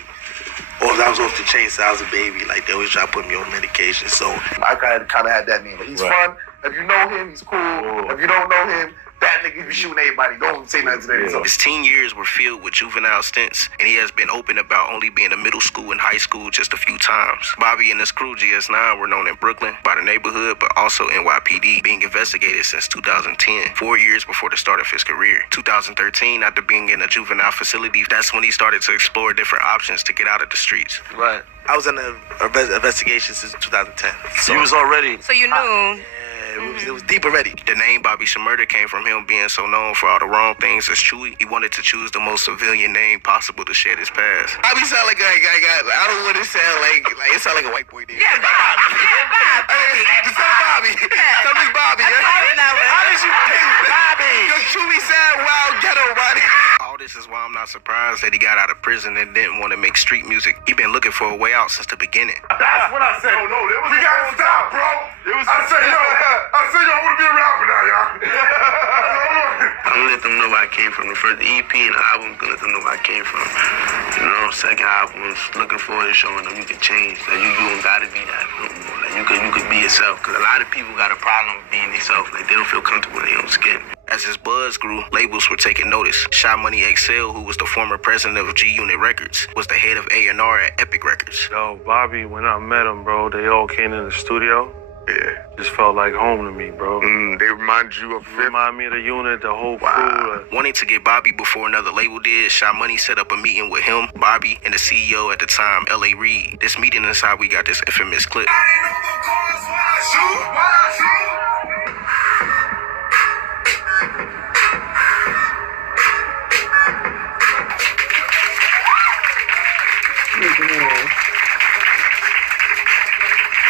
Or I was off the chain since I was a baby. Like, they always try to put me on medication. So I kind of had that name. But he's fun. If you know him, he's cool. If you don't know him, that nigga be shooting everybody. Don't say nothing to them. So. His teen years were filled with juvenile stints, and he has been open about only being to middle school and high school just a few times. Bobby and his crew, GS9, were known in Brooklyn by the neighborhood, but also NYPD, being investigated since 2010, 4 years before the start of his career. 2013, after being in a juvenile facility, that's when he started to explore different options to get out of the streets. Right. I was in the investigation since 2010. So you was already... So you knew... It was deep already. The name Bobby Shmurda came from him being so known for all the wrong things as Chewy. He wanted to choose the most civilian name possible to shed his past. Bobby sound like I don't want to sound like it sound like a white boy name. Yeah, Bob. Yeah, Bob. Just tell Bobby. Tell me Bobby. How did you pick Bobby? Your Chewy sound wild ghetto, buddy. All this is why I'm not surprised that he got out of prison and didn't want to make street music. He been looking for a way out since the beginning. That's what I said. No, we gotta stop, bro. I said, y'all want to be a rapper now, y'all. I'm gonna let them know where I came from. The first EP and the album, I'm gonna let them know where I came from. You know, second album was looking forward to showing them you can change. That you don't gotta be that no more. Like you could be yourself. Cause a lot of people got a problem being themselves. Like they don't feel comfortable in their own skin. As his buzz grew, labels were taking notice. Shy Money XL, who was the former president of G Unit Records, was the head of A&R at Epic Records. Yo, Bobby, when I met him, bro, they all came in the studio. Yeah. Just felt like home to me, bro. They remind you of Fifth? Remind me of the unit, the whole crew. Wanting to get Bobby before another label did, Shy Money set up a meeting with him, Bobby, and the CEO at the time, L.A. Reid. This meeting is how we got this infamous clip.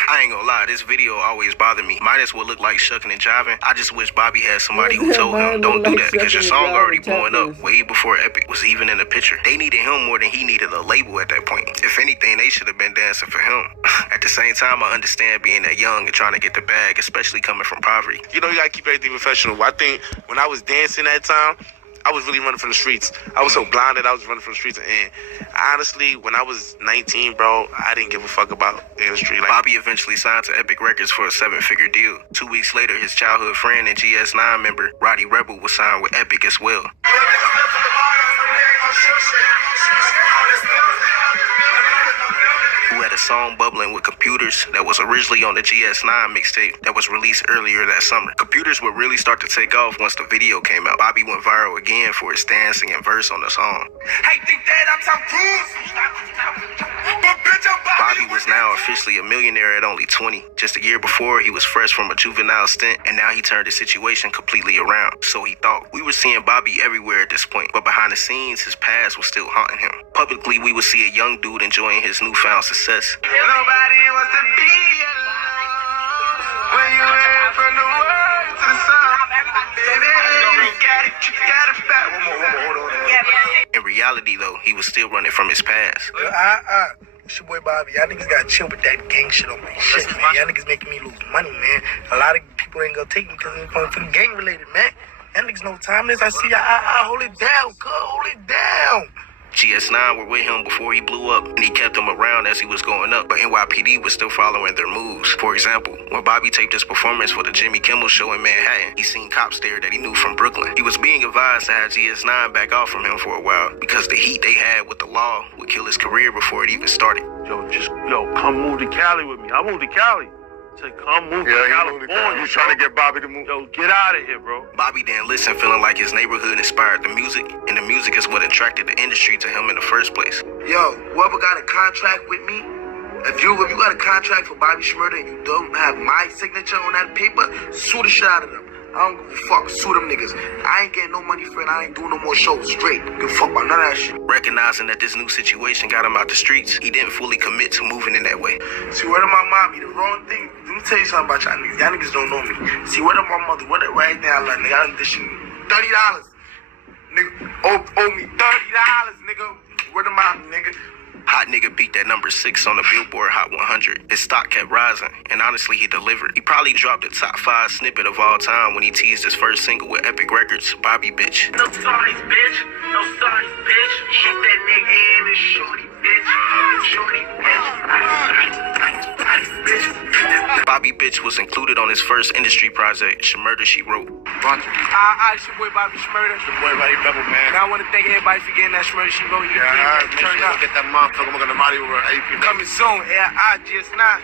I ain't gonna lie, this video always bothered me. Might as well look like shucking and jiving. I just wish Bobby had somebody who told him, don't do that, because your song already blowing up way before Epic was even in the picture. They needed him more than he needed a label at that point. If anything, they should have been dancing for him. At the same time, I understand being that young and trying to get the bag, especially coming from poverty. You know, you gotta keep everything professional. I think when I was dancing that time, I was really running from the streets. I was so blinded, I was running from the streets. And honestly, when I was 19, bro, I didn't give a fuck about the industry. Like, Bobby eventually signed to Epic Records for a 7-figure deal. 2 weeks later, his childhood friend and GS9 member, Roddy Rebel, was signed with Epic as well. Who had a song bubbling with Computers that was originally on the GS9 mixtape that was released earlier that summer. Computers would really start to take off once the video came out. Bobby went viral again for his dancing and verse on the song. I think that I'm Tom Cruise. Bobby was now officially a millionaire at only 20. Just a year before, he was fresh from a juvenile stint, and now he turned the situation completely around. So he thought. We were seeing Bobby everywhere at this point, but behind the scenes, his past was still haunting him. Publicly, we would see a young dude enjoying his newfound success. Nobody wants to be alone when you went from the world to the sun. Baby, you got it back. Hold on. In reality, though, he was still running from his past. It's your boy Bobby. Y'all niggas gotta chill with that gang shit on my shit, man. Y'all niggas making me lose money, man. A lot of people ain't gonna take me because it's going for the gang related, man. Y'all niggas know what time it is. I see I hold it down, cuz. Hold it down. GS9 were with him before he blew up, and he kept him around as he was going up, but NYPD was still following their moves. For example, when Bobby taped his performance for the Jimmy Kimmel show in Manhattan, he seen cops there that he knew from Brooklyn. He was being advised to have GS9 back off from him for a while, because the heat they had with the law would kill his career before it even started. Yo, come move to Cali with me. I moved to Cali. Say, come move to California. You trying to get Bobby to move? Yo, get out of here, bro. Bobby didn't listen, feeling like his neighborhood inspired the music, and the music is what attracted the industry to him in the first place. Yo, whoever got a contract with me, if you got a contract for Bobby Shmurda and you don't have my signature on that paper, sue the shit out of them. I don't give a fuck. Sue them niggas. I ain't getting no money for it. I ain't doing no more shows. Straight. Give a fuck about none of that shit. Recognizing that this new situation got him out the streets, he didn't fully commit to moving in that way. See, word of my mommy, the wrong thing. Let me tell you something about y'all niggas. Y'all niggas don't know me. See, word of my mother, word of right now, like, nigga, I done dish you $30. Nigga, owe me $30, nigga. Word of my nigga. Hot Nigga beat that number 6 on the Billboard Hot 100. His stock kept rising, and honestly, he delivered. He probably dropped the top 5 snippet of all time when he teased his first single with Epic Records, Bobby Bitch. No sorries, bitch. No sorries, bitch. Hit that nigga in the shorty, bitch. Shorty, bitch. Bobby Bitch was included on his first industry project, Shmurda, She Wrote. It's your boy Bobby Shmurda. It's your boy Bobby Rebel, man. Now I want to thank everybody for getting that Shmurda, She Wrote. Turn up. Get that motherfucker. We're gonna marry over AP. Coming soon. just not.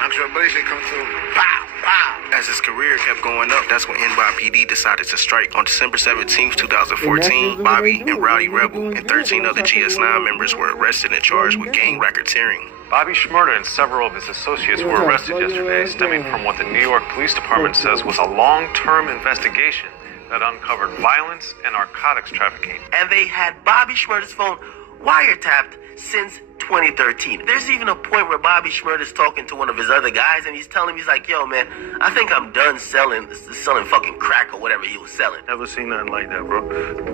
Controversies coming soon. Pow, pow. As his career kept going up, that's when NYPD decided to strike. On December 17th, 2014, Bobby and Rowdy Rebel and 13 other GS9 members were arrested and charged with gang racketeering. Bobby Shmurda and several of his associates were arrested yesterday, stemming from what the New York Police Department says was a long-term investigation that uncovered violence and narcotics trafficking. And they had Bobby Shmurda's phone wiretapped since 2013. There's even a point where Bobby Shmurda's talking to one of his other guys, and he's telling him, he's like, yo, man, I think I'm done selling fucking crack or whatever he was selling. Never seen nothing like that, bro.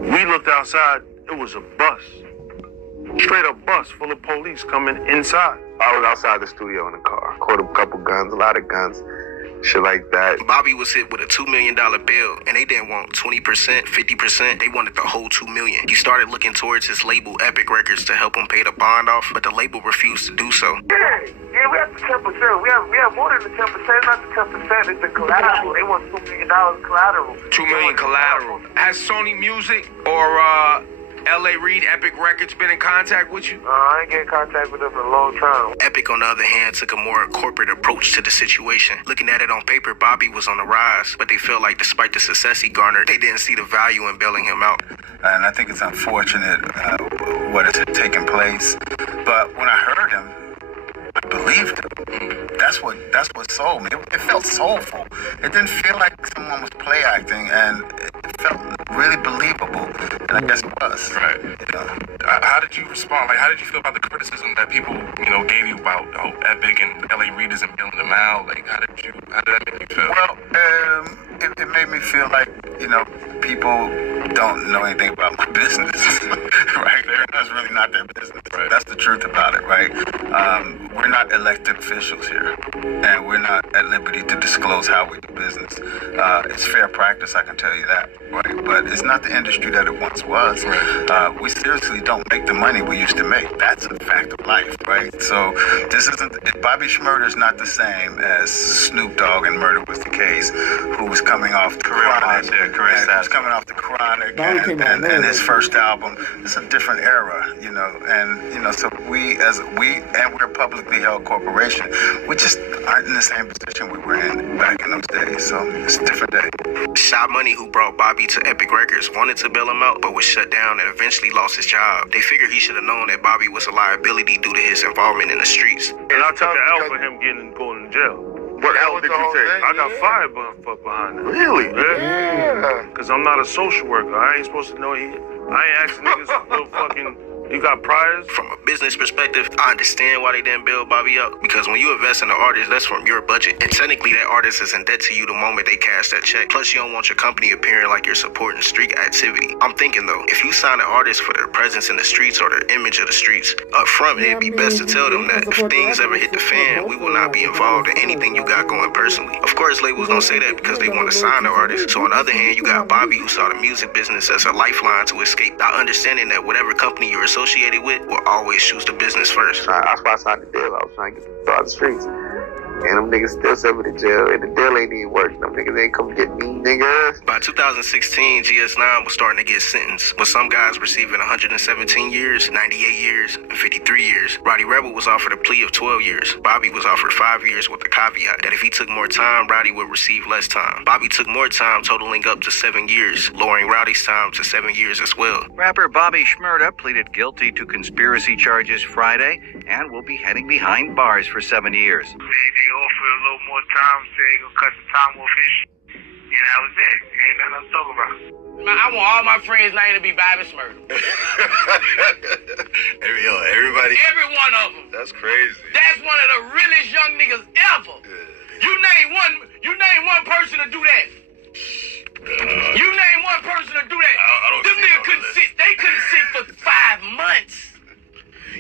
We looked outside, it was a bus. Straight up bus full of police coming inside. I was outside the studio in the car. Caught a couple guns, a lot of guns, shit like that. Bobby was hit with a $2 million bail, and they didn't want 20%, 50%. They wanted the whole $2 million. He started looking towards his label, Epic Records, to help him pay the bond off, but the label refused to do so. Yeah, we have the 10%. We have more than the 10%. It's not the 10%. It's the collateral. They want $2 million collateral. $2 million collateral. Has Sony Music or L.A. Reid, Epic Records, been in contact with you? I ain't getting in contact with them in a long time. Epic, on the other hand, took a more corporate approach to the situation. Looking at it on paper, Bobby was on the rise, but they felt like despite the success he garnered, they didn't see the value in bailing him out. And I think it's unfortunate what has taken place. But when I heard him, I believed him. That's what sold me. It felt soulful. It didn't feel like someone was play acting, and it felt really believable. And I guess it was. Right. You know. How did you respond? Like, how did you feel about the criticism that people, gave you about Epic and L.A. Reid isn't bailing them out? Like, how did that make you feel? Well, it made me feel like, people don't know anything about my business, right? That's really not their business. Right. That's the truth about it, right? We're not elected officials here, and we're not at liberty to disclose how we do business. It's fair practice, I can tell you that, right? But it's not the industry that it once was. Right. We seriously don't make the money we used to make. That's a fact of life, right? So this isn't, Bobby Shmurda is not the same as Snoop Dogg and Murder Was the Case, who was coming off the Chronic. Coming off the Chronic and his first album. It's a different era, so we're a publicly held corporation. We just aren't in the same position we were in back in those days, so it's a different day. Shot Money, who brought Bobby to Epic Records, wanted to bail him out, but was shut down and eventually lost his job. They figured he should have known that Bobby was a liability due to his involvement in the streets. And I took the L for him going to jail. What L did you take? I got fired behind that. Really? Yeah. Because I'm not a social worker. I ain't supposed to know. I ain't asking niggas little fucking... You got priors? From a business perspective, I understand why they didn't bail Bobby out. Because when you invest in an artist, that's from your budget. And technically, that artist is in debt to you the moment they cash that check. Plus, you don't want your company appearing like you're supporting street activity. I'm thinking, though, if you sign an artist for their presence in the streets or their image of the streets, up front, it'd be best to tell them that if things ever hit the fan, we will not be involved in anything you got going personally. Of course, labels don't say that because they want to sign the artist. So on the other hand, you got Bobby, who saw the music business as a lifeline to escape, not understanding that whatever company you're associated with will always choose the business first. That's why I signed the deal. I was trying to get out the streets. And them niggas still sent me to jail, and the deal ain't even working. Them niggas ain't come get me, niggas. By 2016, GS9 was starting to get sentenced, with some guys receiving 117 years, 98 years, and 53 years. Rowdy Rebel was offered a plea of 12 years. Bobby was offered 5 years with the caveat that if he took more time, Rowdy would receive less time. Bobby took more time, totaling up to 7 years, lowering Rowdy's time to 7 years as well. Rapper Bobby Shmurda pleaded guilty to conspiracy charges Friday and will be heading behind bars for 7 years. They offer a little more time, say they gonna cut the time off his shit. And that was it. Ain't nothing else to talk about. Man, I want all my friends' name to be Bobby Shmurda. Everybody. Every one of them. That's crazy. That's one of the realest young niggas ever. You name one person to do that. You name one person to do that. Them niggas couldn't sit. They couldn't sit for 5 months.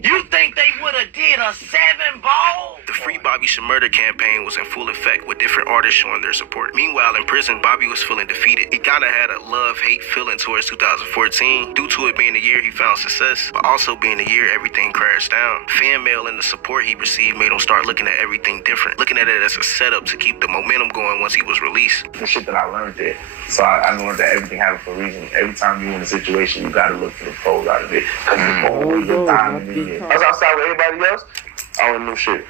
You think they would have did a 7-ball? The Free Bobby Shmurda campaign was in full effect with different artists showing their support. Meanwhile, in prison, Bobby was feeling defeated. He kinda had a love-hate feeling towards 2014, due to it being the year he found success, but also being the year everything crashed down. Fan mail and the support he received made him start looking at everything different, looking at it as a setup to keep the momentum going once he was released. The shit that I learned there. So I learned that everything happens for a reason. Every time you're in a situation, you gotta look for the pros out of it. Because it's always the time in the year. I was outside with everybody else, I don't know shit.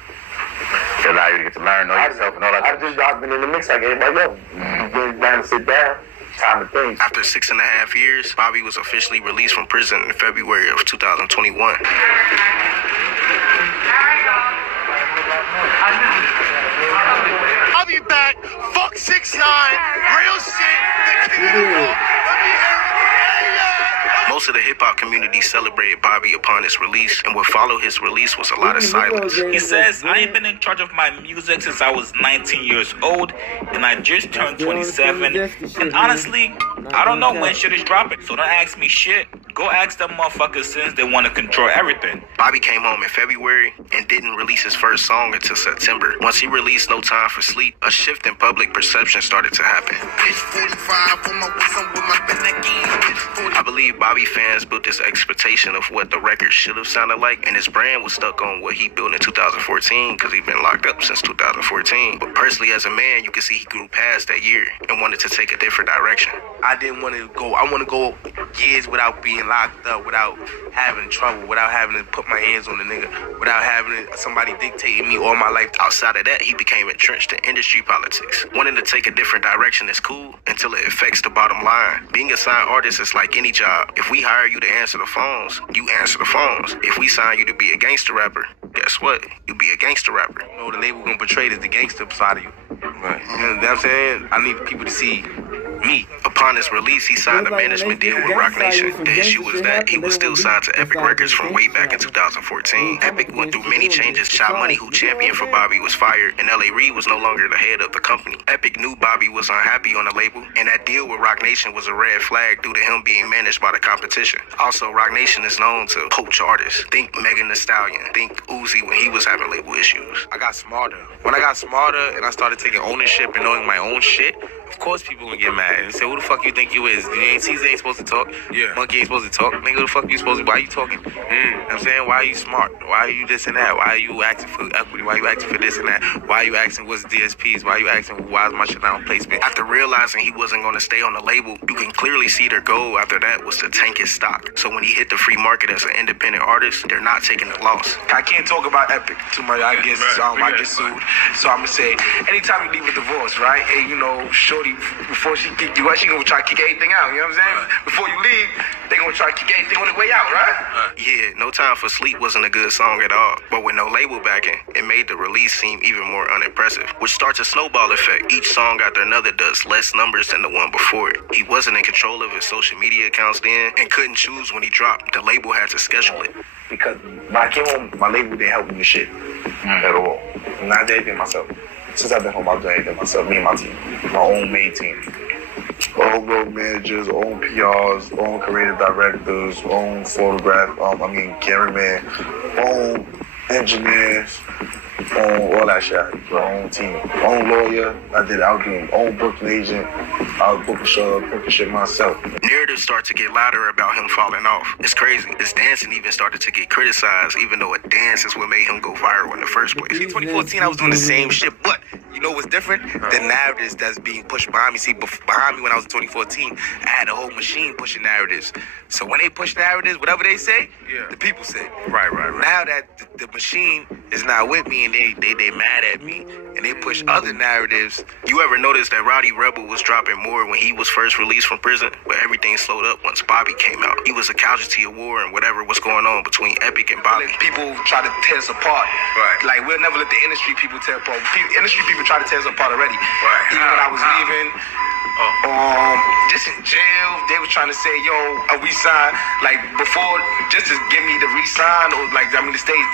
It allow you to get to learn, know yourself, and all that. I've been in the mix like everybody else. Getting down to sit down. Time to think. After 6.5 years, Bobby was officially released from prison in February of 2021. I'll be back. Fuck 6ix9ine. Real shit. The king of the world. Let me hear it. Most of the hip-hop community celebrated Bobby upon his release, and what followed his release was a lot of silence. He says, I ain't been in charge of my music since I was 19 years old, and I just turned 27, and honestly, I don't know when shit is dropping, so don't ask me shit. Go ask them motherfuckers since they want to control everything. Bobby came home in February and didn't release his first song until September. Once he released No Time for Sleep, a shift in public perception started to happen. I believe Bobby fans built this expectation of what the record should have sounded like, and his brand was stuck on what he built in 2014 because he'd been locked up since 2014. But personally, as a man, you can see he grew past that year and wanted to take a different direction. I didn't want to go. I want to go years without being locked up, without having trouble, without having to put my hands on the nigga, without having somebody dictating me all my life. Outside of that, he became entrenched in industry politics. Wanting to take a different direction is cool until it affects the bottom line. Being a signed artist is like any job. If we hire you to answer the phones, you answer the phones. If we sign you to be a gangster rapper, guess what? You be a gangster rapper. You know, the label gonna portray it as the gangster side of you. Right. You know what I'm saying? I need people to see me. Upon his release, he signed a management deal with Roc Nation. The issue was that he was still signed to Epic Records from way back in 2014. Epic went through many changes. Shot Money, who championed for Bobby, was fired, and L.A. Reid was no longer the head of the company. Epic knew Bobby was unhappy on the label, and that deal with Roc Nation was a red flag due to him being managed by the competition. Also, Roc Nation is known to poach artists. Think Megan Thee Stallion. Think Uzi when he was having label issues. I got smarter. When I got smarter and I started taking ownership and knowing my own shit, of course people gonna get mad and say, who the fuck you think you is? Caesar ain't supposed to talk. Yeah. Monkey ain't supposed to talk. Nigga, who the fuck you supposed to? Why you talking? You know what I'm saying? Why are you smart? Why are you this and that? Why are you asking for equity? Why are you asking for this and that? Why are you asking what's DSPs? Why are you asking why is my shit not on placement? After realizing he wasn't gonna stay on the label, you can clearly see their goal after that was to tank his stock. So when he hit the free market as an independent artist, they're not taking the loss. I can't talk about Epic too much. I get sued. So I'm gonna say, anytime you leave a divorce, right? And you know, shorty, before she kick you out, she gonna try to kick everything out. You know what I'm saying? Before you leave, they gonna try to kick everything on the way out, right? Yeah, No Time for Sleep wasn't a good song at all. But with no label backing, it made the release seem even more unimpressive, which starts a snowball effect. Each song after another does less numbers than the one before it. He wasn't in control of his social media accounts then and couldn't choose when he dropped. The label had to schedule it. Because when I came home, my label didn't help me with shit at all. And I did everything myself. Since I've been home, I've done everything myself. Me and my team, my own main team. Own road managers, own PRs, own creative directors, own photograph, cameraman, own engineers, own all that shit. Own team, own lawyer. I was doing own booking agent. I was booking shit myself. Narratives start to get louder about him falling off. It's crazy. His dancing even started to get criticized, even though a dance is what made him go viral in the first place. In 2014, I was doing the same shit, but you know what's different? The narratives that's being pushed behind me. See, behind me when I was in 2014, I had a whole machine pushing narratives. So when they push narratives, whatever they say, the people say. Right. Now that the machine is not with me and they mad at me and they push other narratives. You ever notice that Roddy Rebel was dropping more when he was first released from prison, but everything slowed up once Bobby came out? He was a casualty of war and whatever was going on between Epic and Bobby. People try to tear us apart. Right. Like, we'll never let the industry people tear apart. Industry people try to tear us apart already. Right. Even when I was leaving, just in jail, they was trying to say, yo, are we signed? Like, before, just to give me the re-sign, or like, the state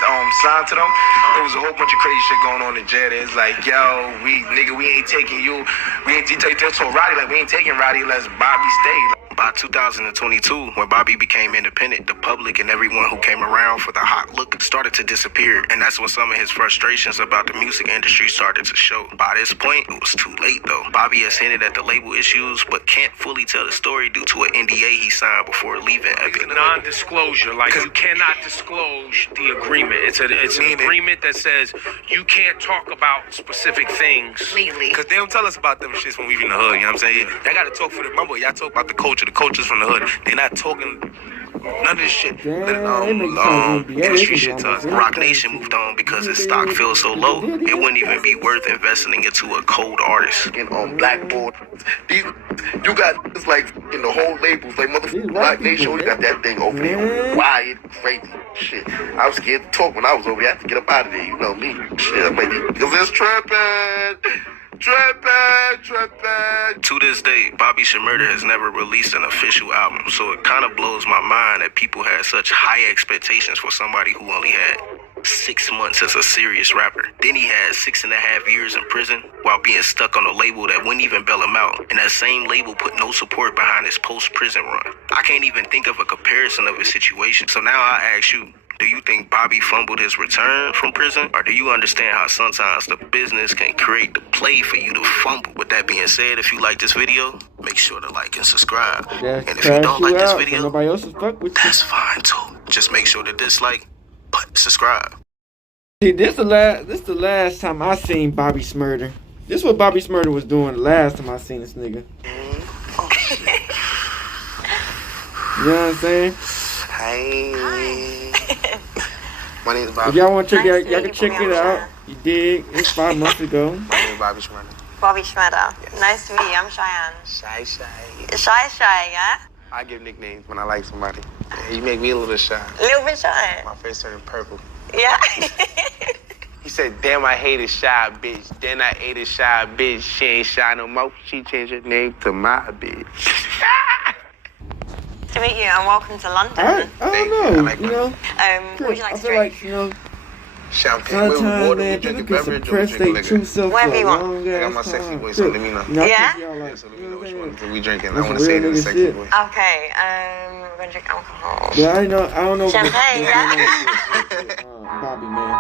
signed to them, there was a whole bunch of crazy shit going on in jail. It's like, yo, we ain't taking you. We ain't told Roddy, like, we ain't taking Roddy unless Bobby stayed. By 2022, when Bobby became independent, the public and everyone who came around for the hot look started to disappear, and that's when some of his frustrations about the music industry started to show. By this point, it was too late though. Bobby has hinted at the label issues, but can't fully tell the story due to an NDA he signed before leaving Epic. It's a non-disclosure. Like, you cannot disclose the agreement. It's an agreement that says you can't talk about specific things. Legally. Because they don't tell us about them shits when we in the hood, you know what I'm saying? Y'all gotta talk for the mumble. Y'all talk about the culture's from the hood. They're not talking none of this shit. Industry shit to us. Rock Nation moved on because his stock fell so low, it wouldn't even be worth investing into a cold artist. And on Blackboard, these you got it's like in the whole labels, like motherfucking Rock Nation, you got that thing over there, wired, crazy shit. I was scared to talk when I was over there. I had to get up out of there, you know me. Shit, I'm like, because it's tripping. To this day, Bobby Shmurda has never released an official album, so it kind of blows my mind that people had such high expectations for somebody who only had 6 months as a serious rapper. Then he had 6.5 years in prison while being stuck on a label that wouldn't even bail him out, and that same label put no support behind his post-prison run. I can't even think of a comparison of his situation, so now I ask you, do you think Bobby fumbled his return from prison? Or do you understand how sometimes the business can create the play for you to fumble? With that being said, if you like this video, make sure to like and subscribe. And if you don't like this video, that's fine too. Just make sure to dislike, but subscribe. See, this the last time I seen Bobby Shmurda. This is what Bobby Shmurda was doing the last time I seen this nigga. You know what I'm saying? Hey. My name is Bobby. If y'all want to check it out, y'all can check it out. You dig? It's 5 months ago. My name is Bobby Shmurda. Bobby Shmurda. Yes. Nice to meet you. I'm Cheyenne. Shy, yeah? I give nicknames when I like somebody. Yeah, you make me a little shy. A little bit shy. My face turned purple. Yeah? He said, damn, I hate a shy bitch. Then I ate a shy bitch. She ain't shy no more. She changed her name to my bitch. To meet you and welcome to London. I don't know, like you know. What would you like I to feel drink? like, you know, champagne with sometimes, water, man, we drink a people can beverage, or we suppress drink a their true liquor. self Whatever for you a want. long I got ass my sexy time. voice, so let me know. Yeah? So let me know which one we drinking. I That's want to say it in a real sexy nigga voice. Okay, we're gonna drink alcohol. Yeah, I don't know. Champagne, yeah? Bobby, man.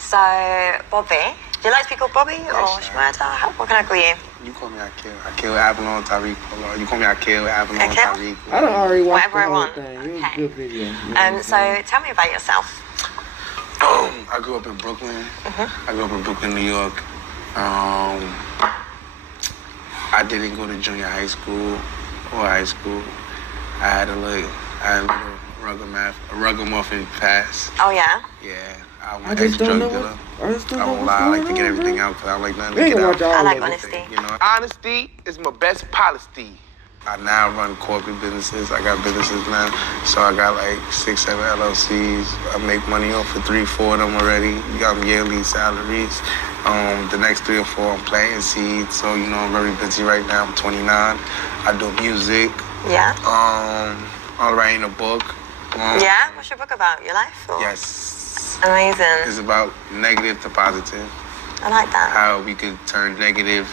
So, Bobby. Do you like to be called Bobby or Shmurda? What can I call you? You call me Akil. Akil Avalon Tariq. You call me Akil Avalon Tariq. I don't already watch Whatever I the whole want. thing. It was a good video. So tell me about yourself. I grew up in Brooklyn. I grew up in Brooklyn, New York. I didn't go to junior high school or high school. I had a little ragamuffin pass. Oh yeah? Yeah. I'm I an just don't ex-drug know dealer. I just don't I know won't what's lie. I like to going get on, everything bro. out because I like nothing We to ain't get gonna out. watch all I like of it. honesty. You know, honesty is my best policy. I now run corporate businesses. I got businesses now. So I got like 6, 7 LLCs. I make money off of 3, 4 of them already. We got yearly salaries. The next 3 or 4 I'm planting seeds. So, you know, I'm very busy right now. I'm 29. I do music. Yeah? I'm writing a book. Yeah? What's your book about? Your life? Or? Yes. Amazing. It's about negative to positive. I like that. How we could turn negative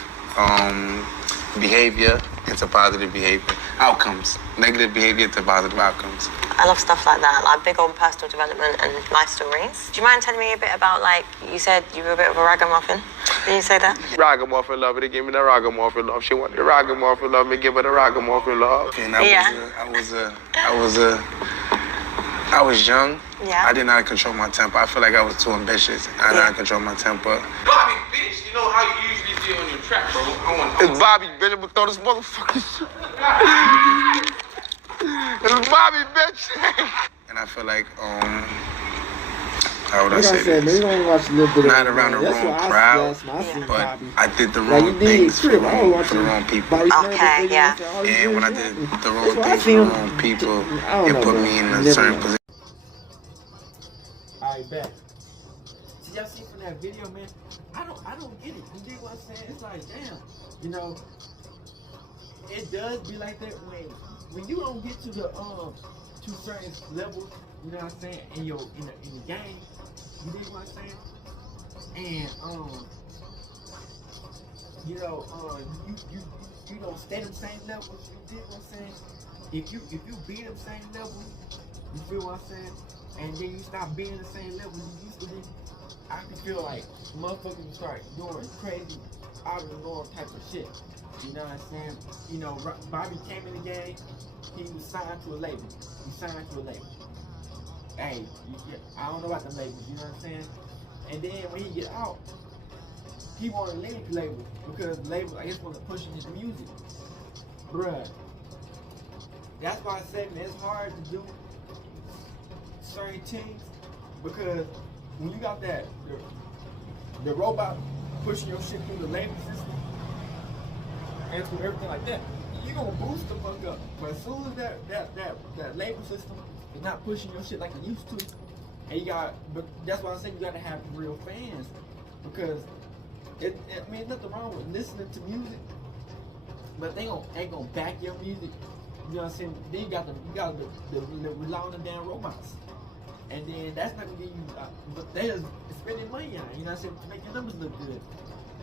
behavior into positive behavior. Outcomes. Negative behavior to positive outcomes. I love stuff like that, like big on personal development and life stories. Do you mind telling me a bit about, like, you said you were a bit of a ragamuffin? Did you say that? Ragamuffin love, they give me the ragamuffin love. She wanted the ragamuffin love, me give her the ragamuffin love. And I was young. Yeah. I did not control my temper. I feel like I was too ambitious. I did not control my temper. Bobby, bitch, you know how you usually do on your track, bro. It's Bobby, bitch. I'm gonna throw this motherfucker shit. It's Bobby, bitch. And I feel like, how would I say said, this? man, you don't watch a little bit Not of around the That's wrong why crowd, seen but Bobby. I did the Like, wrong you did things for the Crip. I was wrong watching people. Okay, yeah. And when I did the wrong things for the wrong people, it put me in a certain position. Alright, back. See, y'all see from that video, man? I don't get it. You dig what I'm saying? It's like, damn, you know, it does be like that when you don't get to the to certain levels, you know what I'm saying, in the game. You dig what I'm saying? And you know, you don't stay them same levels. You dig what I'm saying? If you be them same levels, you feel what I'm saying? And then you stop being the same level you used to be, I can feel like motherfuckers will start doing crazy, out of the norm type of shit. You know what I'm saying? You know, Bobby came in the game, he was signed to a label. Hey, I don't know about the labels, you know what I'm saying? And then when he get out, he wanted to leave the label because the label, I guess, wasn't pushing his music. Bruh. That's why I said, man, it's hard to do certain things because when you got that, the robot pushing your shit through the label system and through everything like that, you gonna boost the fuck up. But as soon as that label system is not pushing your shit like it used to, and but that's why I say you gotta have real fans because I mean, nothing wrong with listening to music, but they ain't gonna back your music. You know what I'm saying? Then you got the rely on the damn robots, and then that's not gonna give you. But they just spending money on it. You know what I'm saying? To make your numbers look good.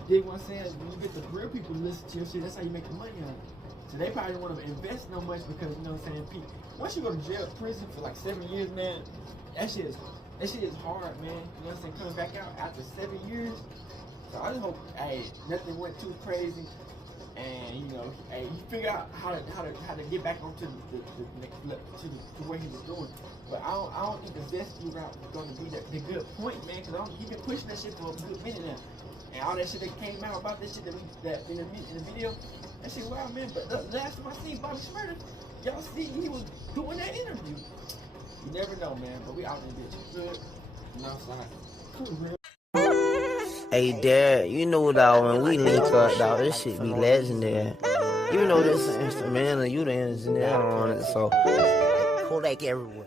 You dig what I'm saying? When you get the real people to listen to your shit, that's how you make the money on it. So they probably don't want to invest no much because you know what I'm saying? Once you go to jail, prison for like 7 years, man, that shit is hard, man. You know what I'm saying? Coming back out after 7 years. So I just hope, hey, nothing went too crazy, and you know, hey, he figured out how to get back onto to where he was doing. But I don't think the Zesty route is going to be the good point, man, because he been pushing that shit for a good minute now, and all that shit that came out about that shit that in the video, that shit wild, man. But the last time I seen Bobby Shmurda, y'all see he was doing that interview. You never know, man. But we out in this good, and outside. Cool, man. Hey, Dad, you know, dawg, when we link up, dawg, this shit be legendary. You know this instrumental, you the engineer on it, so Kodak everywhere.